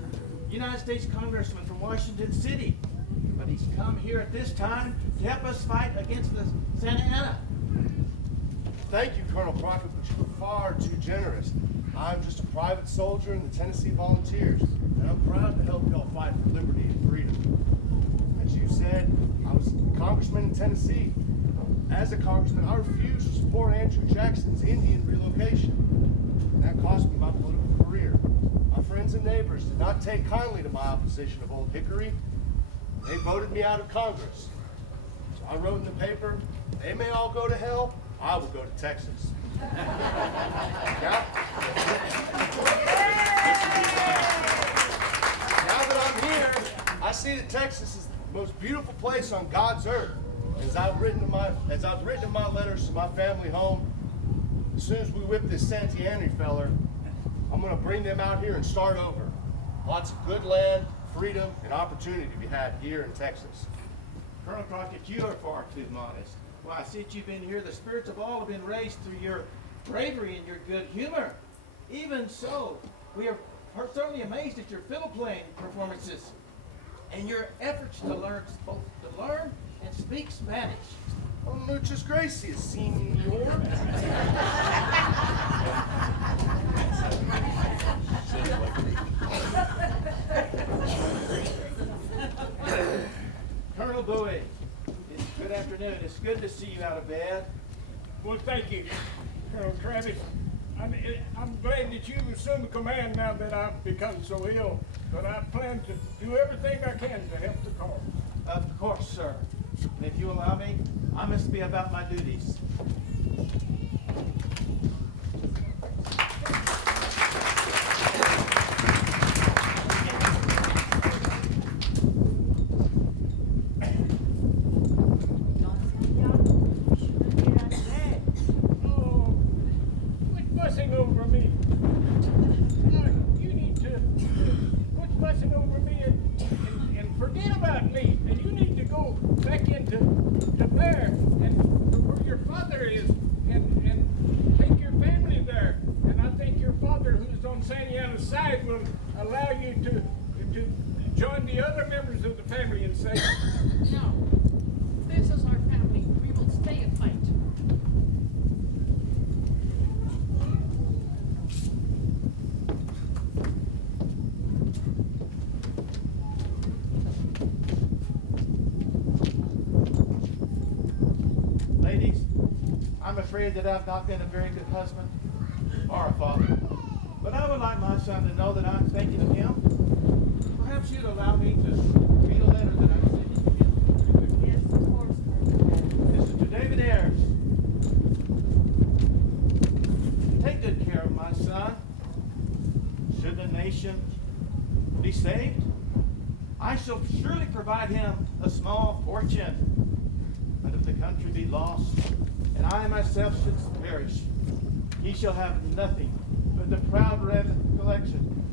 United States Congressman from Washington City, but he's come here at this time to help us fight against the Santa Ana. Thank you, Colonel Crockett, but you were far too generous. I'm just a private soldier in the Tennessee Volunteers, and I'm proud to help y'all fight for liberty and freedom. As you said, I was a congressman in Tennessee. As a congressman, I refused to support Andrew Jackson's Indian relocation. And that cost me my political career. My friends and neighbors did not take kindly to my opposition of Old Hickory. They voted me out of Congress. So I wrote in the paper, they may all go to hell, I will go to Texas. Now that I'm here, I see that Texas is the most beautiful place on God's earth. As I've written in my letters to my family home, as soon as we whip this Santiani feller, I'm gonna bring them out here and start over. Lots of good land, freedom, and opportunity to be had here in Texas. Colonel Crockett, you are far too modest. Why, since you've been here, the spirits of all have been raised through your bravery and your good humor. Even so, we are certainly amazed at your fiddle playing performances and your efforts to learn both to learn and speak Spanish. Oh, muchas gracias, senor. Colonel Bowie, it's good afternoon. It's good to see you out of bed. Well, thank you, Colonel Travis. I'm glad that you assumed the command now that I've become so ill, but I plan to do everything I can to help the cause. Of course, sir. And if you allow me, I must be about my duties. Oh, quit fussing over me. You need to quit fussing over me and forget about me. And you need to go back into there and where your father is and take your family there. And I think your father, who's on Santiano's side, will allow you to join the other members of the family and say, No, this is our family. We will stay and fight. Ladies, I'm afraid that I've not been a very good husband or a father. But I would like my son to know that I'm thinking of him. Perhaps you'd allow me to read a letter that I'm sending to him. Yes, of course, Colonel. This is to David Ayers. Take good care of my son. Should the nation be saved, I shall surely provide him a small fortune. But if the country be lost, and I myself should perish, he shall have nothing but the proud recollection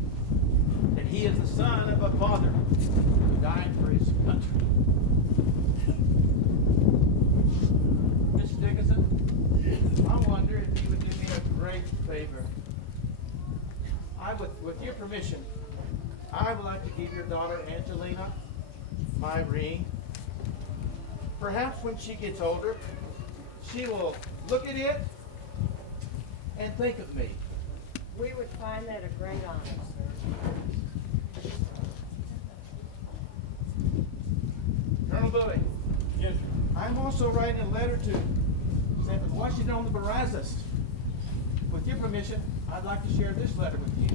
that he is the son of a father who died for his country. Mr. Dickinson, I wonder if you would do me a great favor. With your permission, I would like to give your daughter Angelina my ring. Perhaps when she gets older, she will look at it and think of me. We would find that a great honor, sir. Colonel Bowie, yes, I'm also writing a letter to Senator Washington on the Brazos. With your permission, I'd like to share this letter with you.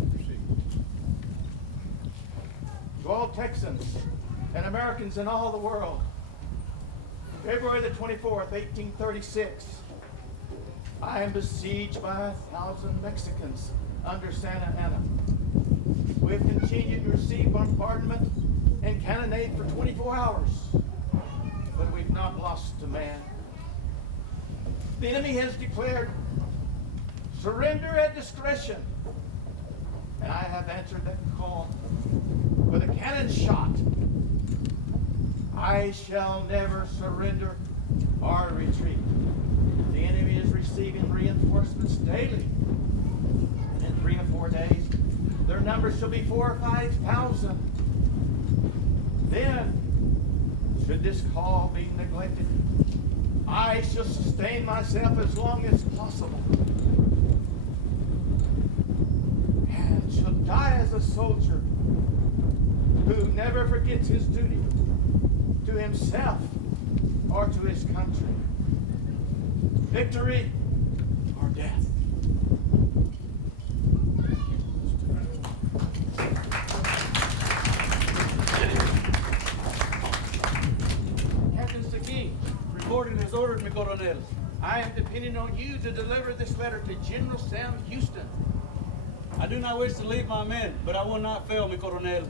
To all Texans and Americans in all the world, February the 24th, 1836, I am besieged by 1,000 Mexicans under Santa Anna. We have continued to receive bombardment and cannonade for 24 hours, but we've not lost a man. The enemy has declared surrender at discretion, and I have answered that call with a cannon shot. I shall never surrender or retreat. The enemy is receiving reinforcements daily. And in 3 or 4 days, their numbers shall be 4,000 or 5,000. Then, should this call be neglected, I shall sustain myself as long as possible. And shall die as a soldier who never forgets his duty to himself or to his country. Victory or death. Captain Seguin, reporting as ordered, mi coronel. I am depending on you to deliver this letter to General Sam Houston. I do not wish to leave my men, but I will not fail, mi coronel.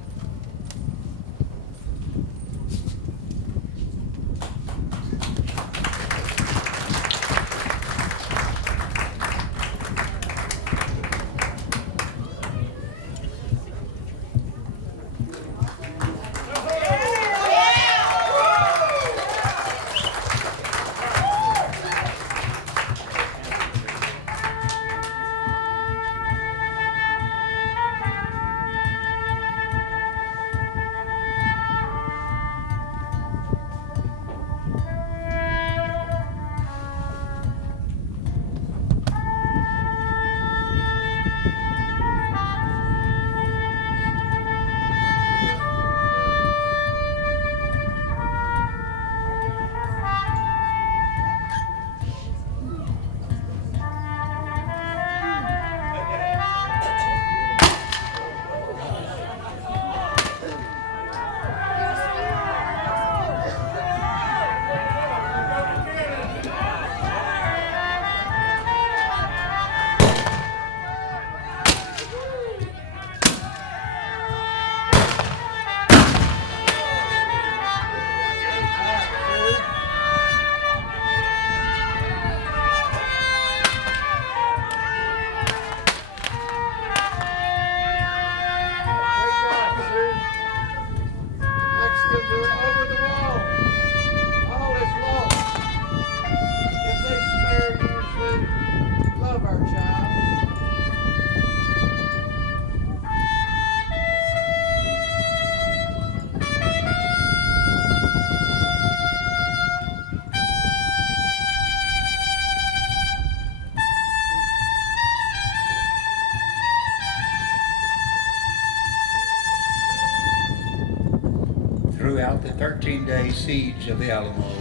throughout the 13-day siege of the Alamo,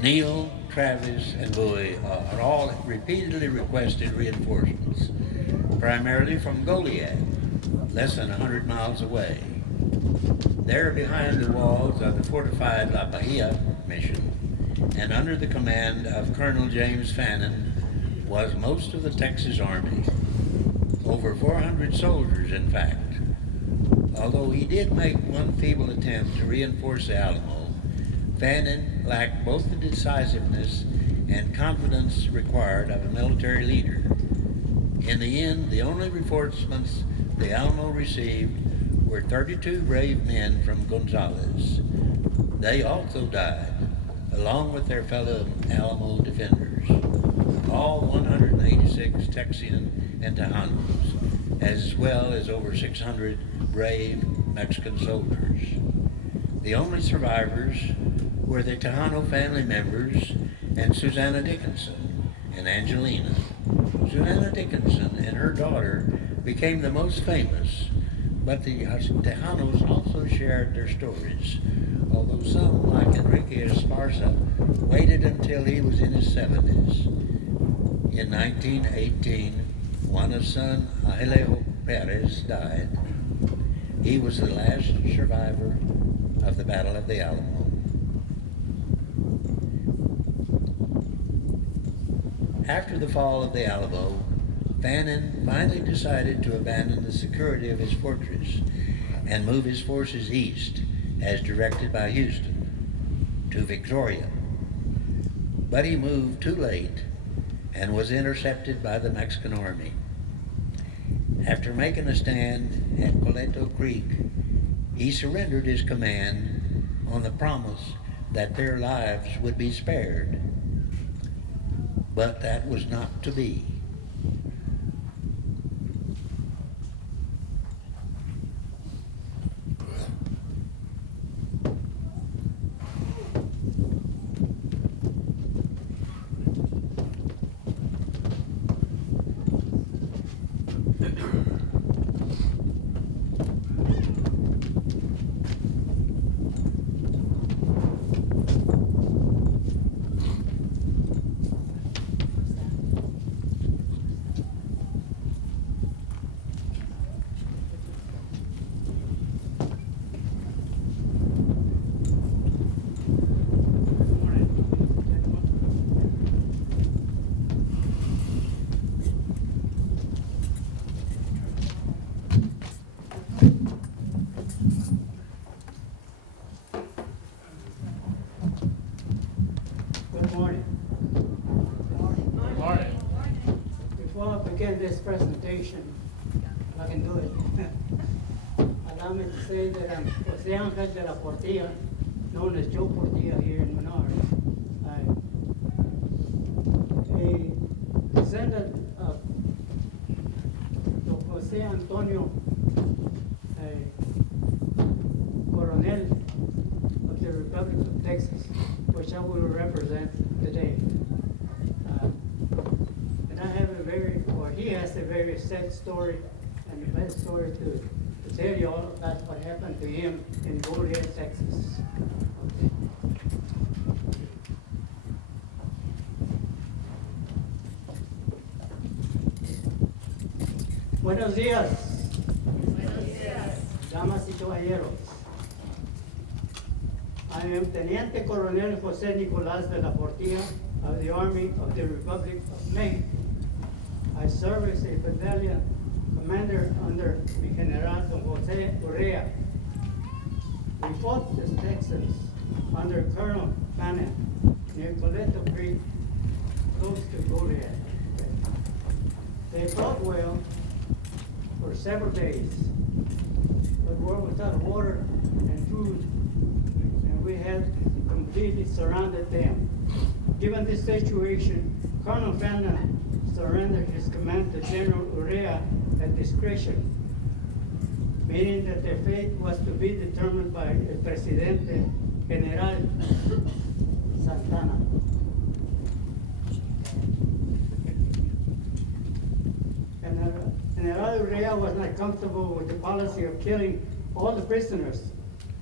Neal, Travis, and Bowie are all repeatedly requested reinforcements, primarily from Goliad, less than 100 miles away. There behind the walls of the fortified La Bahia mission, and under the command of Colonel James Fannin, was most of the Texas Army. Over 400 soldiers, in fact. Although he did make one feeble attempt to reinforce the Alamo, Fannin lacked both the decisiveness and confidence required of a military leader. In the end, the only reinforcements the Alamo received were 32 brave men from Gonzales. They also died, along with their fellow Alamo defenders, all 186 Texian and Tejanos, as well as over 600 brave Mexican soldiers. The only survivors were the Tejano family members and Susanna Dickinson and Angelina. Susanna Dickinson and her daughter became the most famous, but the Tejanos also shared their stories, although some, like Enrique Esparza, waited until he was in his 70s. In 1918, Juana's son, Alejo Perez, died. He was the last survivor of the Battle of the Alamo. After the fall of the Alamo, Fannin finally decided to abandon the security of his fortress and move his forces east, as directed by Houston, to Victoria. But he moved too late and was intercepted by the Mexican army. After making a stand at Coleto Creek, he surrendered his command on the promise that their lives would be spared. But that was not to be. Good morning. Good morning. Before I begin this presentation, if I can do it, allow me to say that I'm Jose Angel de la Portilla, known as Joe Portilla here in Menard. A descendant of Don Jose Antonio Coronel of the Republic of Texas, which I will represent today. And I have he has a very sad story and the best story to tell you all about what happened to him in Goliad, Texas. Buenos días. Damas y caballeros. I am Teniente Coronel José Nicolás de la Portilla of the Army of the Republic of Mexico. I serve as a battalion commander under the General Don Jose Urrea. We fought the Texans under Colonel Fannin near Coleto Creek, close to Goliad. They fought well for several days, but were without water and food, and we had completely surrounded them. Given this situation, Colonel Fannin surrendered his command to General Urrea at discretion, meaning that their fate was to be determined by El Presidente General Santana. General Urrea was not comfortable with the policy of killing all the prisoners,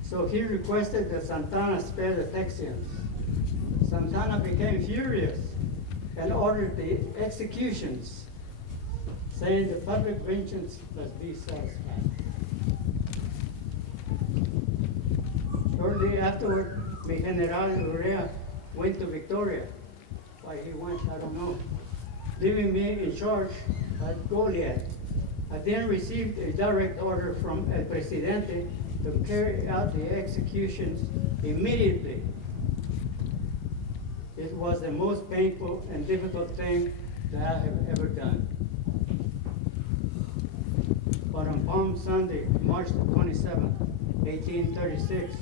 So he requested that Santana spare the Texians. Santana became furious and ordered the executions, saying the public vengeance must be satisfied. Shortly afterward, mi General Urrea went to Victoria. Why he went, I don't know. Leaving me in charge at Goliad. I then received a direct order from El Presidente to carry out the executions immediately. It was the most painful and difficult thing that I have ever done. But on Palm Sunday, March 27, 1836,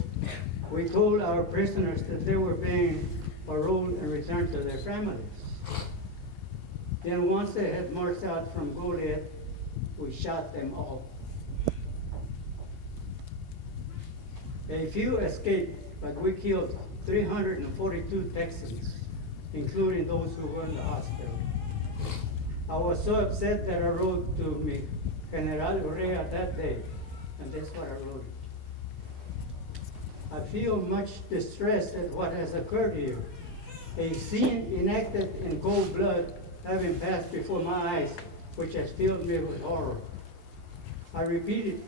we told our prisoners that they were being paroled and returned to their families. Then once they had marched out from Goliad, we shot them all. A few escaped, but we killed 342 Texans, including those who were in the hospital. I was so upset that I wrote to me General Urrea that day, and that's what I wrote. I feel much distressed at what has occurred here. A scene enacted in cold blood having passed before my eyes, which has filled me with horror. I repeated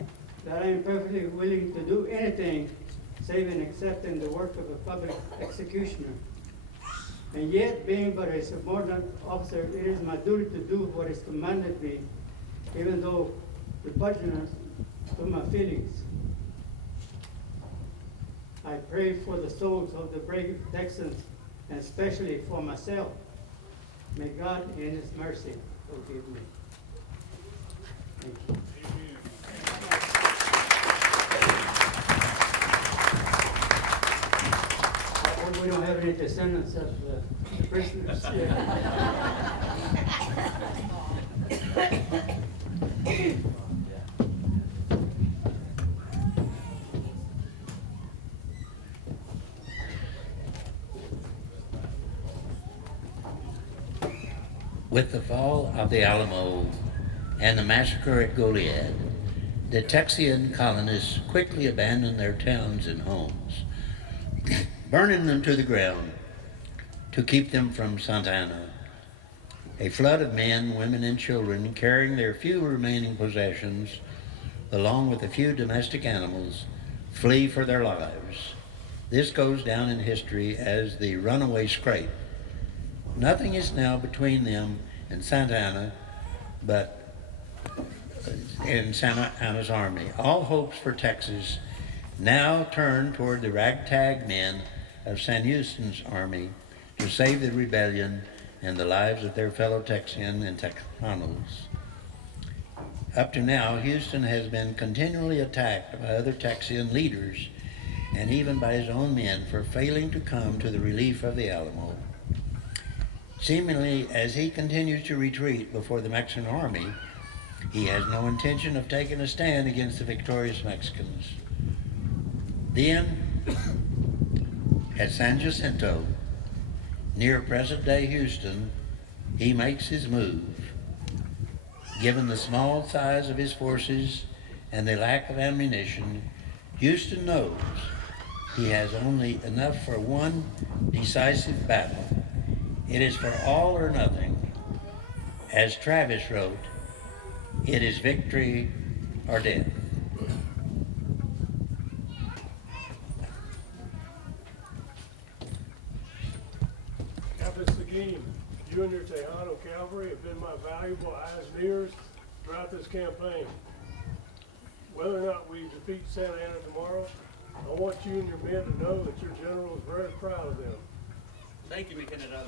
that I am perfectly willing to do anything save and except in the work of a public executioner. And yet, being but a subordinate officer, it is my duty to do what is commanded me, even though repugnant to my feelings. I pray for the souls of the brave Texans, and especially for myself. May God, in His mercy, forgive me. Thank you. I hope we don't have any descendants of the prisoners. With the fall of the Alamo and the massacre at Goliad, the Texian colonists quickly abandoned their towns and homes, burning them to the ground to keep them from Santa Anna. A flood of men, women, and children carrying their few remaining possessions, along with a few domestic animals, flee for their lives. This goes down in history as the runaway scrape. Nothing is now between them and Santa Anna, but in Santa Anna's army. All hopes for Texas now turn toward the ragtag men of San Houston's army to save the rebellion and the lives of their fellow Texian and Texanos. Up to now, Houston has been continually attacked by other Texian leaders and even by his own men for failing to come to the relief of the Alamo. Seemingly, as he continues to retreat before the Mexican army, he has no intention of taking a stand against the victorious Mexicans. Then, at San Jacinto, near present-day Houston, he makes his move. Given the small size of his forces and the lack of ammunition, Houston knows he has only enough for one decisive battle. It is for all or nothing. As Travis wrote, it is victory or death. Captain Seguin, you and your Tejano cavalry have been my valuable eyes and ears throughout this campaign. Whether or not we defeat Santa Anna tomorrow, I want you and your men to know that your general is very proud of them. Thank you, General.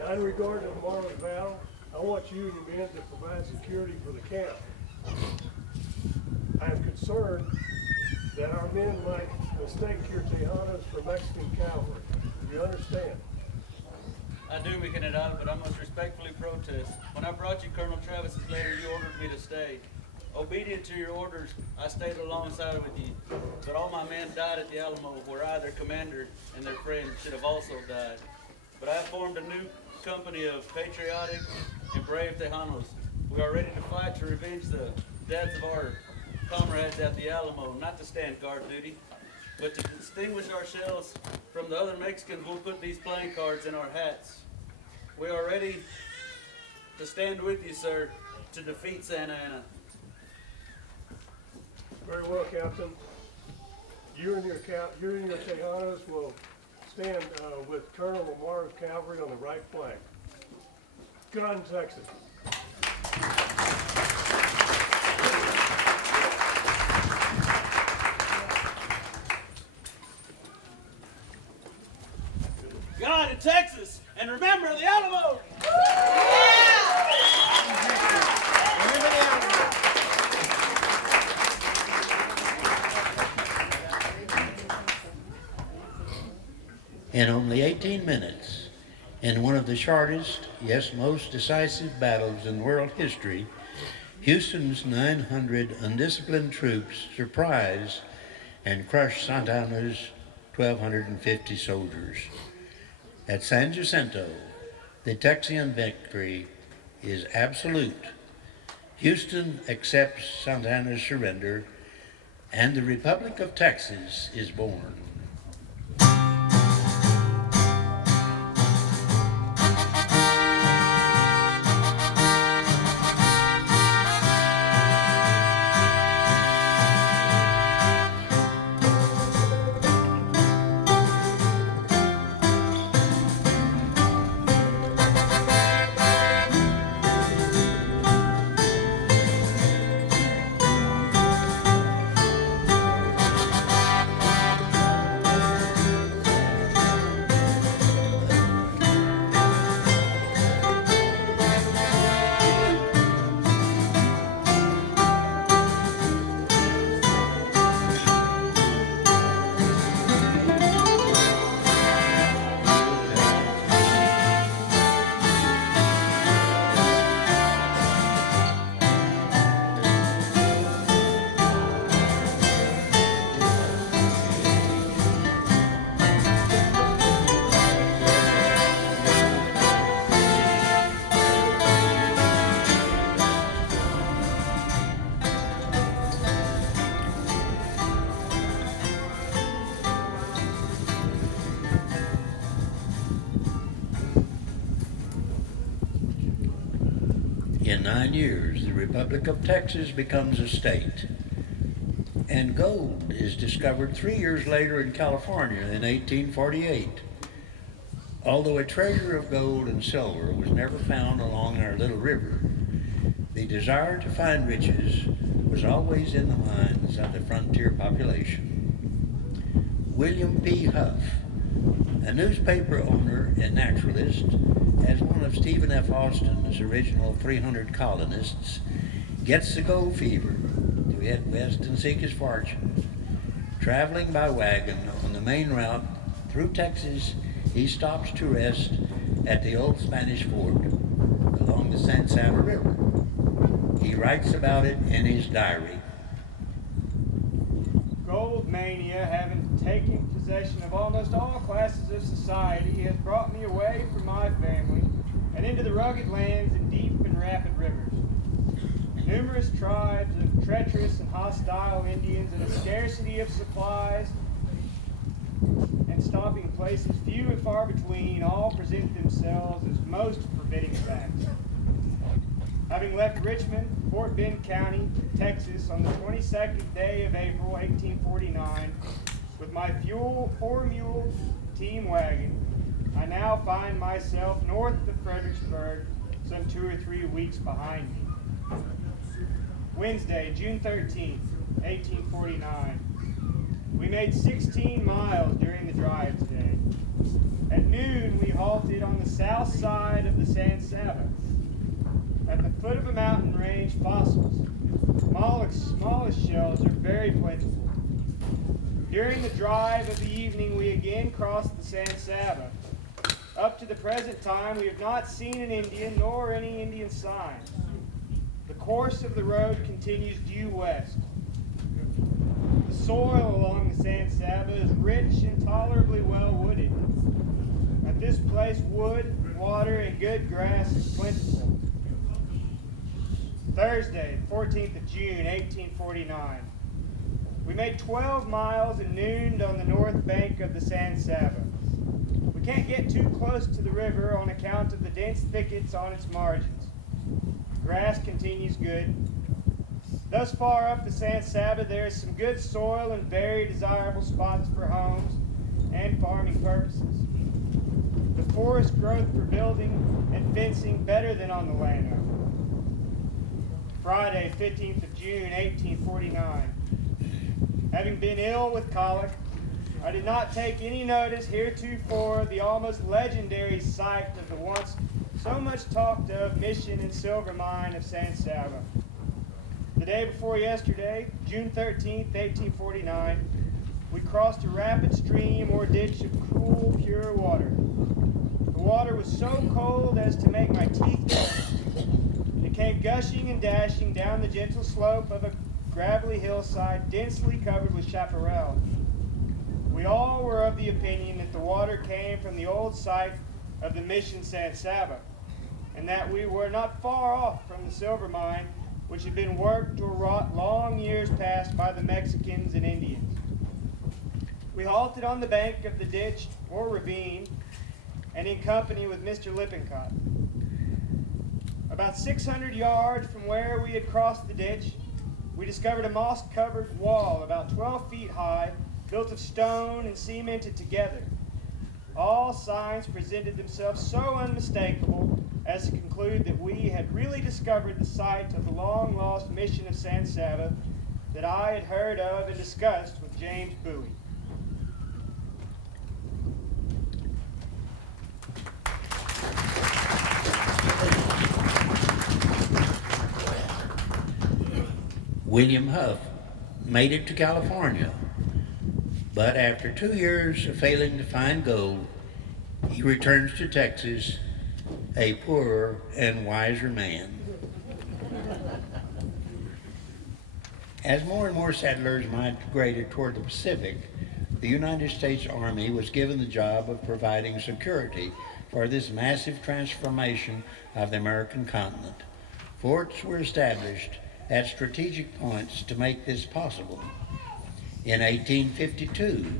Now, in regard to tomorrow's battle, I want you and your men to provide security for the camp. I am concerned that our men might mistake your Tejanos for Mexican cavalry. Do you understand? I do, mi General, but I must respectfully protest. When I brought you Colonel Travis's letter, you ordered me to stay. Obedient to your orders, I stayed alongside with you. But all my men died at the Alamo, where I, their commander, and their friends should have also died. But I have formed a new company of patriotic and brave Tejanos. We are ready to fight to revenge the deaths of our comrades at the Alamo, not to stand guard duty. But to distinguish ourselves from the other Mexicans, we'll put these playing cards in our hats. We are ready to stand with you, sir, to defeat Santa Anna. Very well, Captain. You and your Tejanos will stand with Colonel Lamar's cavalry on the right flank. Gun, Texas. God in Texas, and remember the Alamo! In only 18 minutes, in one of the shortest, yes, most decisive battles in world history, Houston's 900 undisciplined troops surprised and crushed Santa Anna's 1,250 soldiers. At San Jacinto, the Texian victory is absolute. Houston accepts Santa Anna's surrender, and the Republic of Texas is born. In 9 years, the Republic of Texas becomes a state, and gold is discovered 3 years later in California in 1848. Although a treasure of gold and silver was never found along our little river, the desire to find riches was always in the minds of the frontier population. William P. Huff, a newspaper owner and naturalist, as one of Stephen F. Austin's original 300 colonists, gets the gold fever to head west and seek his fortune. Traveling by wagon on the main route through Texas, he stops to rest at the old Spanish fort along the San Saba River. He writes about it in his diary. Gold mania, having taken possession of almost all classes of society, has brought me away from my family and into the rugged lands and deep and rapid rivers. Numerous tribes of treacherous and hostile Indians and a scarcity of supplies and stopping places few and far between all present themselves as most forbidding facts. Having left Richmond, Fort Bend County, Texas on the 22nd day of April, 1849, with my four-mule team wagon, I now find myself north of Fredericksburg, some 2 or 3 weeks behind me. Wednesday, June 13th, 1849. We made 16 miles during the drive today. At noon, we halted on the south side of the San Saba. At the foot of a mountain range, fossils, smallest shells, are very plentiful. During the drive of the evening, we again crossed the San Saba. Up to the present time, we have not seen an Indian nor any Indian signs. The course of the road continues due west. The soil along the San Saba is rich and tolerably well wooded. At this place, wood, water, and good grass is plentiful. Thursday, 14th of June, 1849. We made 12 miles and nooned on the north bank of the San Saba. We can't get too close to the river on account of the dense thickets on its margins. Grass continues good. Thus far up the San Saba, there is some good soil and very desirable spots for homes and farming purposes. The forest growth for building and fencing better than on the Llano. Friday, 15th of June, 1849. Having been ill with colic, I did not take any notice heretofore of the almost legendary sight of the once so much talked of mission and silver mine of San Saba. The day before yesterday, June 13th, 1849, we crossed a rapid stream or ditch of cool, pure water. The water was so cold as to make my teeth burn. It came gushing and dashing down the gentle slope of a gravelly hillside densely covered with chaparral. We all were of the opinion that the water came from the old site of the Mission San Saba, and that we were not far off from the silver mine which had been worked or wrought long years past by the Mexicans and Indians. We halted on the bank of the ditch or ravine, and in company with Mr. Lippincott. About 600 yards from where we had crossed the ditch, we discovered a moss-covered wall about 12 feet high, built of stone and cemented together. All signs presented themselves so unmistakable as to conclude that we had really discovered the site of the long-lost mission of San Saba that I had heard of and discussed with James Bowie. William Huff made it to California, but after 2 years of failing to find gold, he returns to Texas a poorer and wiser man. As more and more settlers migrated toward the Pacific, the United States Army was given the job of providing security for this massive transformation of the American continent. Forts were established at strategic points to make this possible. In 1852,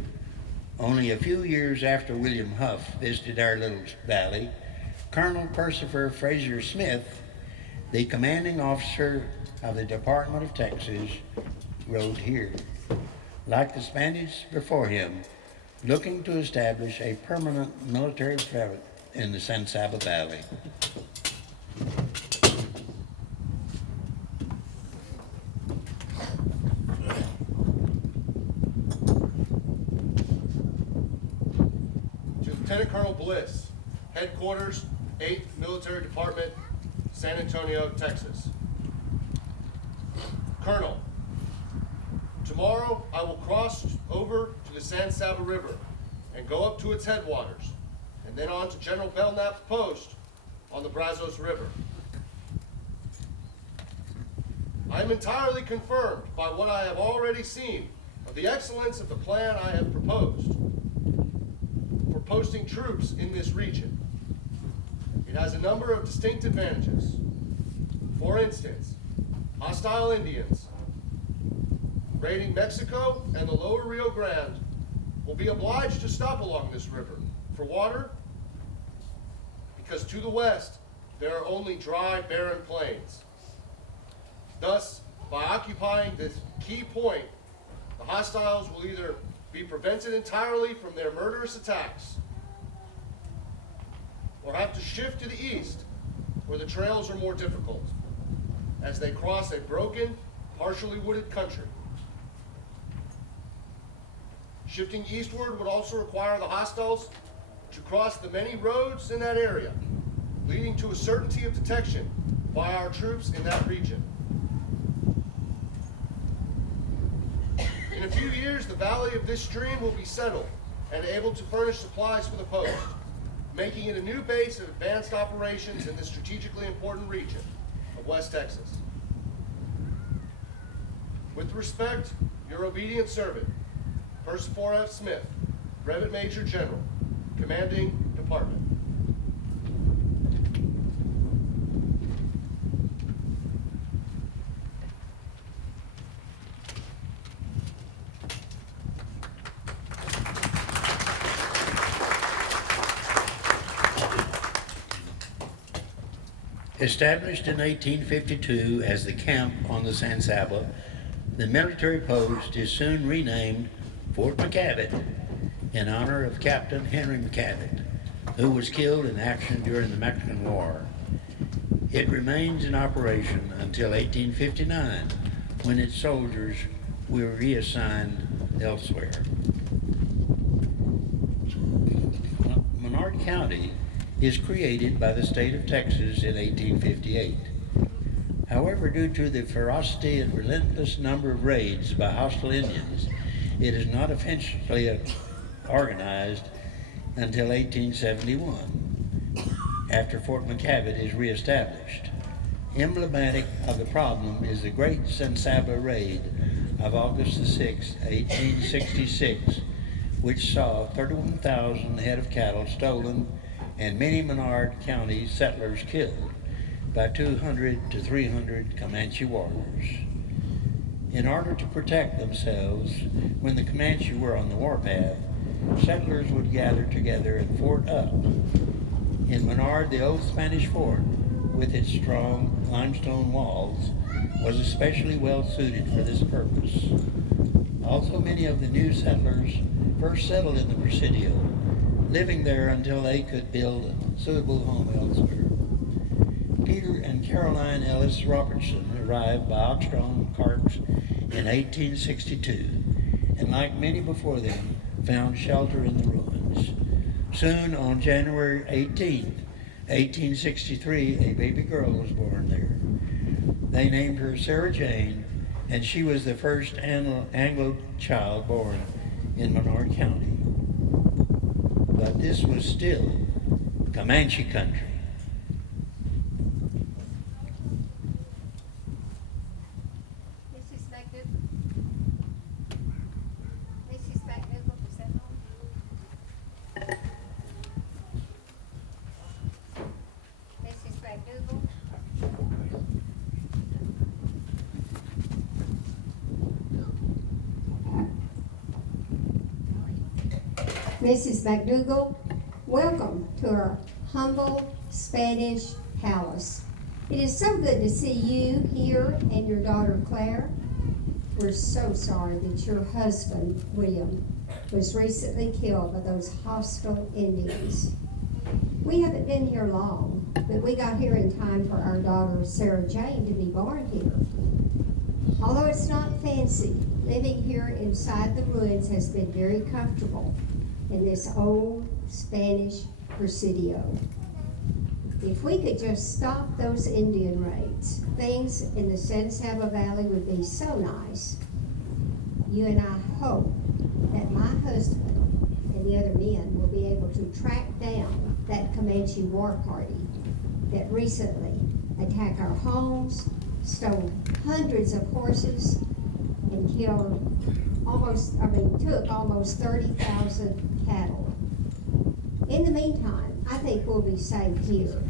only a few years after William Huff visited our little valley, Colonel Percival Fraser Smith, the commanding officer of the Department of Texas, rode here, like the Spaniards before him, looking to establish a permanent military presence in the San Saba Valley. Lieutenant Colonel Bliss, Headquarters, 8th Military Department, San Antonio, Texas. Colonel, tomorrow I will cross over to the San Saba River and go up to its headwaters, and then on to General Belknap's post on the Brazos River. I am entirely confirmed by what I have already seen of the excellence of the plan I have proposed for posting troops in this region. It has a number of distinct advantages. For instance, hostile Indians raiding Mexico and the lower Rio Grande will be obliged to stop along this river for water, because to the west there are only dry, barren plains. Thus, by occupying this key point, the hostiles will either be prevented entirely from their murderous attacks, or have to shift to the east, where the trails are more difficult, as they cross a broken, partially wooded country. Shifting eastward would also require the hostiles to cross the many roads in that area, leading to a certainty of detection by our troops in that region. In a few years, the valley of this stream will be settled and able to furnish supplies for the post, making it a new base of advanced operations in this strategically important region of West Texas. With respect, your obedient servant, Percival F. Smith, Brevet Major General, Commanding Department. Established in 1852 as the camp on the San Saba, the military post is soon renamed Fort McCavitt in honor of Captain Henry McCavitt, who was killed in action during the Mexican War. It remains in operation until 1859, when its soldiers were reassigned elsewhere. Menard County is created by the state of Texas in 1858. However, due to the ferocity and relentless number of raids by hostile Indians, it is not officially organized until 1871, after Fort McCavitt is reestablished. Emblematic of the problem is the Great San Saba Raid of August the 6th, 1866, which saw 31,000 head of cattle stolen and many Menard County settlers killed by 200 to 300 Comanche warriors. In order to protect themselves when the Comanche were on the warpath, settlers would gather together at Fort Up. In Menard, the old Spanish fort, with its strong limestone walls, was especially well suited for this purpose. Also, many of the new settlers first settled in the Presidio, living there until they could build a suitable home elsewhere. Peter and Caroline Ellis Robertson arrived by ox-drawn carts in 1862, and like many before them, found shelter in the ruins. Soon, on January 18th, 1863, a baby girl was born there. They named her Sarah Jane, and she was the first Anglo child born in Menard County. But this was still Comanche country. Mrs. McDougall, welcome to our humble Spanish palace. It is so good to see you here and your daughter Claire. We're so sorry that your husband, William, was recently killed by those hostile Indians. We haven't been here long, but we got here in time for our daughter Sarah Jane to be born here. Although it's not fancy, living here inside the ruins has been very comfortable in this old Spanish Presidio. If we could just stop those Indian raids, things in the San Saba Valley would be so nice. You and I hope that my husband and the other men will be able to track down that Comanche war party that recently attacked our homes, stole hundreds of horses, and took almost 30,000 cattle. In the meantime, I think we'll be safe here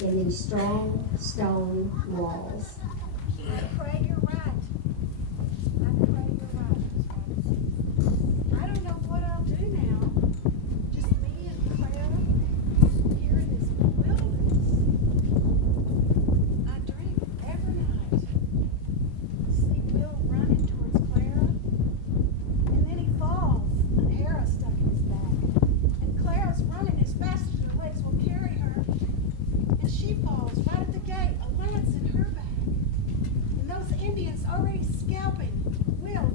in these strong stone walls. I pray you're right. I pray you're right. I don't know what I'll do now. Just me and Clara here in this wilderness. I dream every night. See Will running towards Clara, and then he falls, an arrow stuck in his back. And Clara's running as fast as her legs will carry her, and she falls right at the gate, a lance in her back. And those Indians already scalping Will,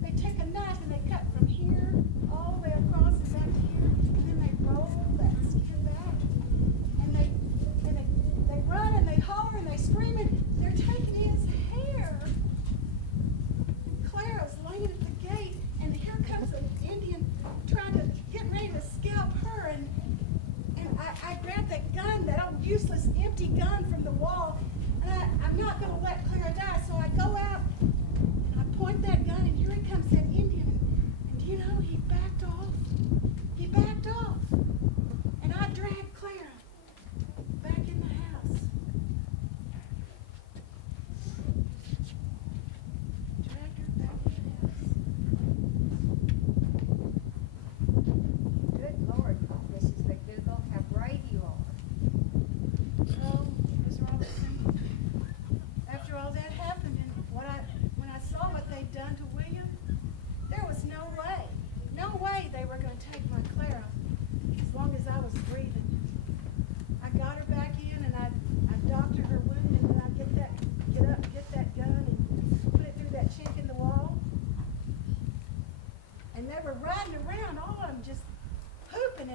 they take a knife and they cut from here all the way across and back to here, and then they roll that skin back, and they run and they holler and they scream and they're taking his hair. And Clara's laying at the gate, and here comes an Indian trying to get ready to scalp her, and I grabbed that gun, that old useless empty gun from the wall, and I'm not going to let Clara die, so I go out and I point that gun, and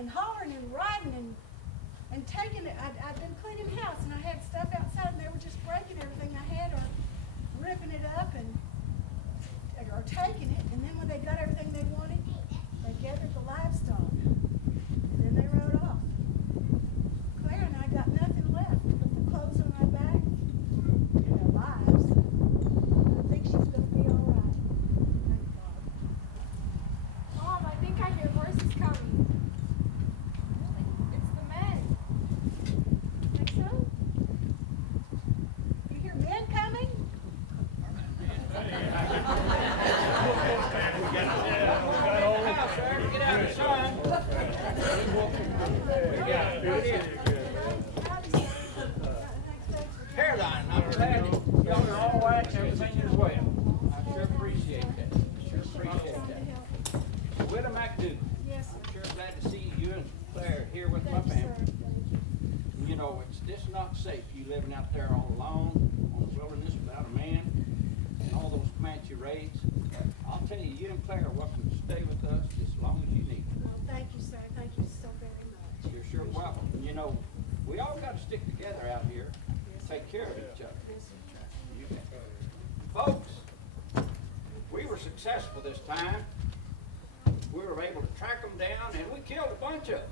and hollering and riding and taking it. I'd been cleaning house and I had stuff outside and they were just breaking everything I had or ripping it up or taking it. And then when they got everything they wanted, they gathered the livestock. And then they rode off. Claire and I got nothing left but the clothes on my back and our lives. I think she's going to be all right. Thank God. Mom, I think I hear voices coming. It's the men. Think so? You hear men coming? Get out of the sun. Caroline, I'm glad y'all are all right and everything is well. I sure appreciate that. Sure appreciate that. Widow McDougal. Yes, sir. I'm sure glad to see you and Claire here with my family. You know, it's just not safe you living out there all alone on the wilderness without a man and all those Comanche raids. I'll tell you, you and Claire are welcome to stay with us as long as you need. Well, thank you, sir. Thank you so very much. You're sure welcome. And you know, we all got to stick together out here and take care of each other. You bet. Folks, we were successful this time. We were able to track them down and we killed a bunch of them.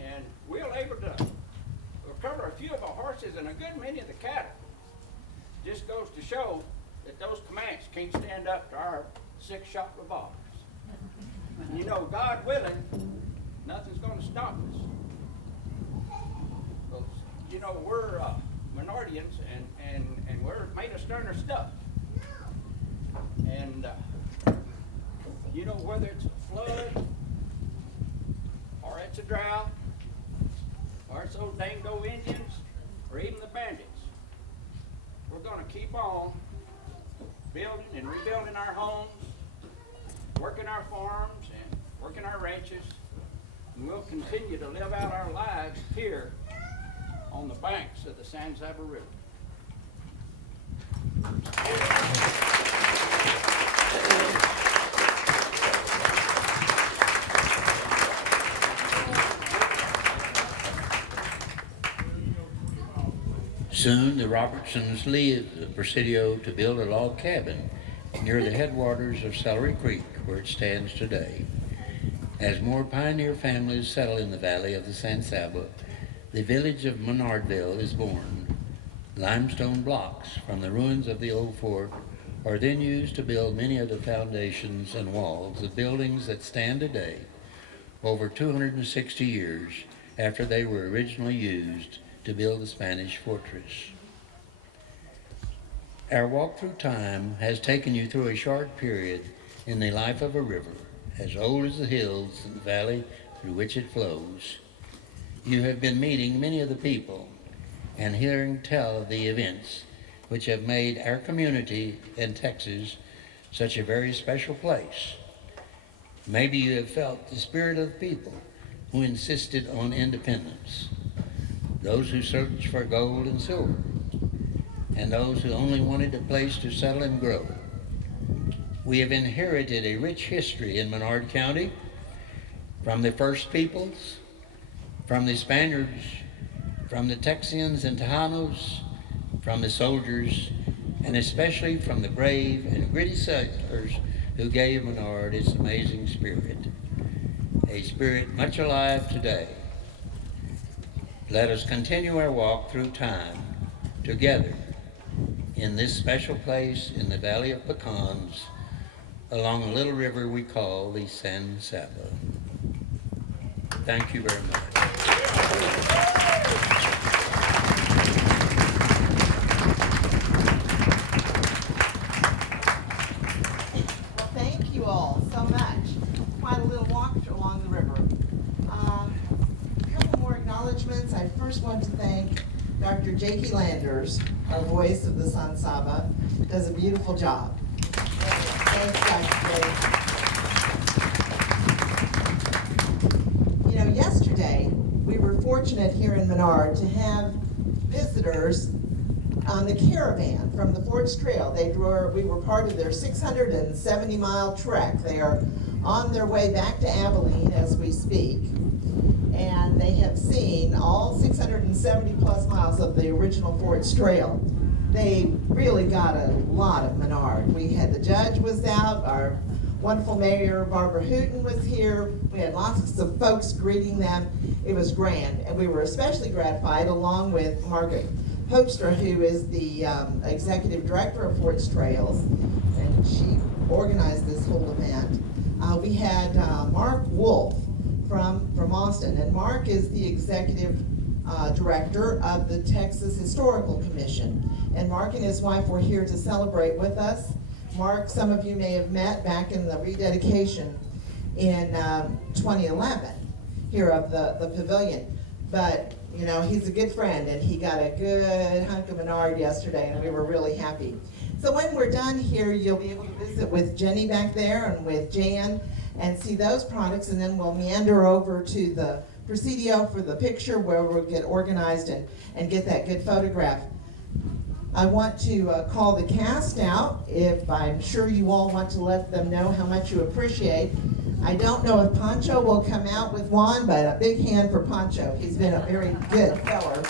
And we were able to recover a few of our horses and a good many of the cattle. Just goes to show that those Comanches can't stand up to our 6-shot revolvers. And you know, God willing, nothing's going to stop us. But, you know, we're Menardians and we're made of sterner stuff. And, you know, whether it's a flood or it's a drought or it's those Dango Indians or even the bandits, we're going to keep on building and rebuilding our homes, working our farms and working our ranches, and we'll continue to live out our lives here on the banks of the San Saba River. Soon the Robertsons leave the Presidio to build a log cabin near the headwaters of Celery Creek, where it stands today. As more pioneer families settle in the valley of the San Saba, the village of Menardville is born. Limestone blocks from the ruins of the old fort are then used to build many of the foundations and walls of buildings that stand today, over 260 years after they were originally used to build the Spanish fortress. Our walk through time has taken you through a short period in the life of a river as old as the hills and the valley through which it flows. You have been meeting many of the people and hearing tell of the events which have made our community in Texas such a very special place. Maybe you have felt the spirit of the people who insisted on independence, those who searched for gold and silver, and those who only wanted a place to settle and grow. We have inherited a rich history in Menard County from the first peoples, from the Spaniards, from the Texians and Tejanos, from the soldiers, and especially from the brave and gritty settlers who gave Menard its amazing spirit, a spirit much alive today. Let us continue our walk through time together in this special place in the Valley of Pecans along a little river we call the San Saba. Thank you very much. Well, thank you all so much. Quite a little walk along the river. A couple more acknowledgments. I first want to thank Dr. Jakey Landers, our voice of the San Saba, does a beautiful job. Thanks, Dr. Jakey. You know, yesterday we were fortunate here in Menard to have visitors on the caravan from the Forts Trail. We were part of their 670-mile trek. They are on their way back to Abilene as we speak. and they have seen all 670 plus miles of the original Forts Trail. They really got a lot of Menard. We had, the judge was out, our wonderful mayor Barbara Hooten was here. We had lots of folks greeting them. It was grand, and we were especially gratified along with Margaret Hoekstra, who is the executive director of Forts Trails, and she organized this whole event. We had Mark Wolf from Austin, and Mark is the executive director of the Texas Historical Commission. And Mark and his wife were here to celebrate with us. Mark, some of you may have met back in the rededication in 2011 here of the pavilion. But, you know, he's a good friend, and he got a good hunk of Menard yesterday, and we were really happy. So when we're done here, you'll be able to visit with Jenny back there and with Jan and see those products, and then we'll meander over to the Presidio for the picture where we'll get organized and get that good photograph. I want to call the cast out. If I'm sure you all want to let them know how much you appreciate. I don't know if Pancho will come out with Juan, but a big hand for Pancho. He's been a very good feller.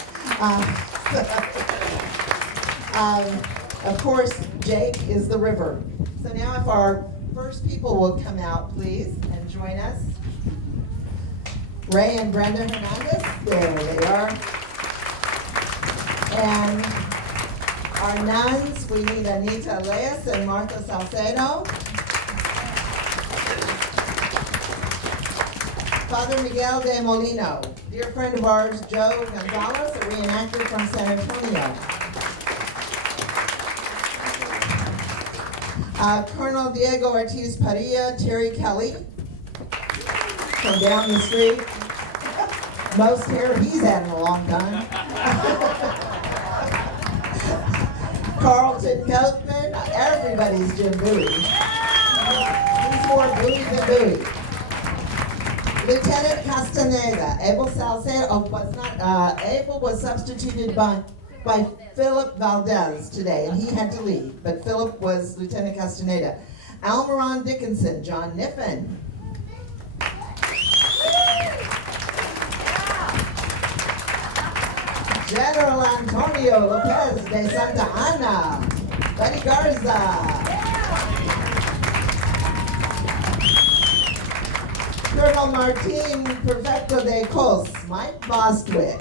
Of course, Jake is the river. So now if our first people will come out, please, and join us. Ray and Brenda Hernandez, there they are. And our nuns, we need Anita Leas and Martha Salcedo. Father Miguel de Molino, dear friend of ours, Joe Gonzalez, a reenactor from San Antonio. Colonel Diego Ortiz Padilla, Terry Kelly, from down the street. Most hair he's had in a long time. Carlton Coatman, everybody's Jim Bowie. He's more Bowie than Bowie. Lieutenant Castaneda, Abel Salcedo was not, Abel was substituted by Philip Valdez today, and he had to leave, but Philip was Lieutenant Castaneda. Almiron Dickinson, John Niffen. General Antonio Lopez de Santa Ana, Buddy Garza. Colonel Martin Perfecto de Cos, Mike Bostwick.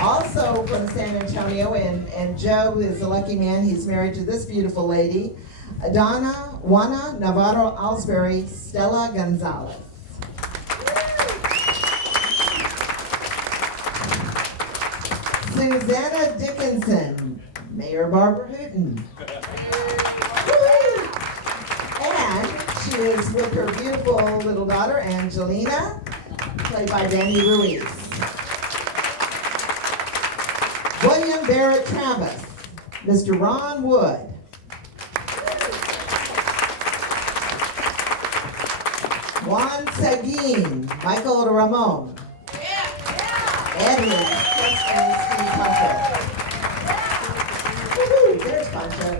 Also from San Antonio, and Joe is a lucky man, he's married to this beautiful lady, Juana Navarro Alsbury, Stella Gonzalez. Susanna Dickinson, Mayor Barbara Hooten. And she is with her beautiful little daughter, Angelina, played by Danny Ruiz. William Barrett Travis, Mr. Ron Wood. Juan Seguin, Michael Ramon. Edward, and Steve Pancho. Woohoo, there's Pancho.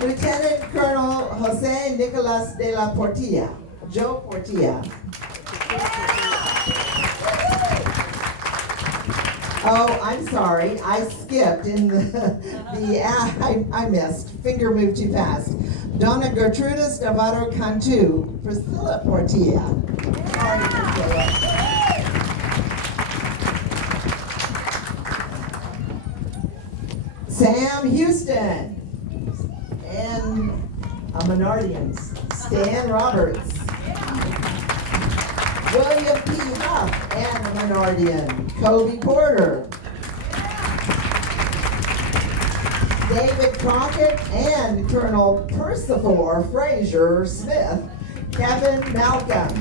Lieutenant Colonel Jose Nicolas de la Portilla, Joe Portilla. Oh, I'm sorry, I skipped in I missed. Finger moved too fast. Donna Gertrudis Navarro Cantu, Priscilla Portilla. Sorry, Priscilla. Sam Houston. And a Menardians, Stan Roberts. William P. Huff and a Menardian, Kobe Porter. David Crockett and Colonel Percifor Fraser Smith, Kevin Malcolm.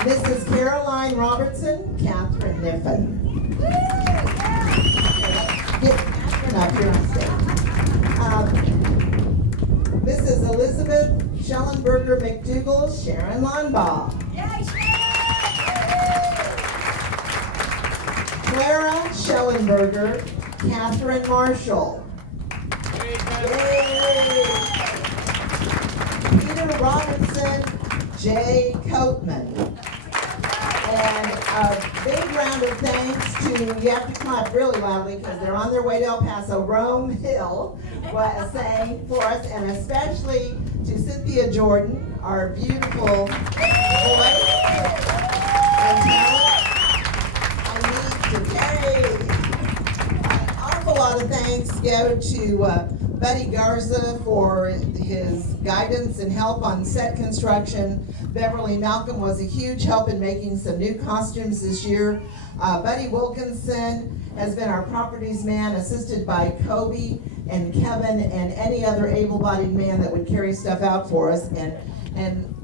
Mrs. Caroline Robertson, Catherine Niffen. Get Catherine up here on stage. Mrs. Elizabeth Schellenberger McDougall, Sharon Lonbaugh. Clara Schellenberger, Catherine Marshall. Peter Robinson, Jay Coatman. And a big round of thanks to, you have to clap really loudly because they're on their way to El Paso, Rome Hill sang for us, and especially to Cynthia Jordan, our beautiful voice and talent. I need to carry an awful lot of thanks go to Buddy Garza for his guidance and help on set construction. Beverly Malcolm was a huge help in making some new costumes this year. Buddy Wilkinson has been our properties man, assisted by Kobe and Kevin and any other able-bodied man that would carry stuff out for us. And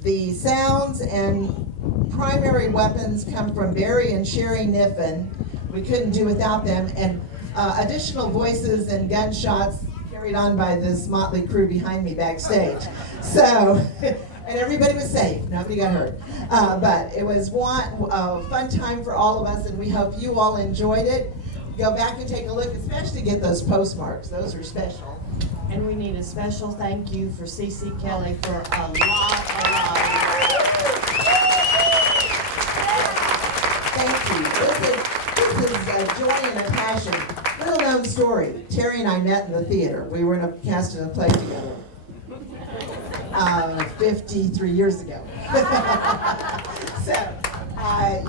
the sounds and primary weapons come from Barry and Sherry Niffen. We couldn't do without them. And additional voices and gunshots carried on by this motley crew behind me backstage. So, and everybody was safe. Nobody got hurt. But it was a fun time for all of us, and we hope you all enjoyed it. Go back and take a look, especially get those postmarks. Those are special. And we need a special thank you for C.C. Kelly for a lot. Thank you. This is joy and a passion. Little known story. Terry and I met in the theater. We were in a cast in a play together 53 years ago. So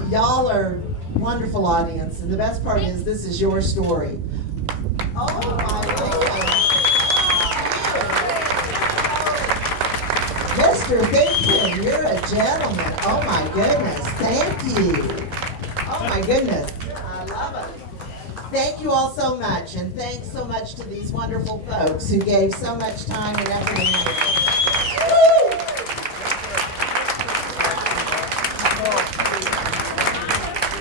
y'all are wonderful audience, and the best part is this is your story. Oh my goodness. Mr. Thinkton, you're a gentleman. Oh my goodness, thank you. Oh my goodness, I love it. Thank you all so much, and thanks so much to these wonderful folks who gave so much time and effort into it.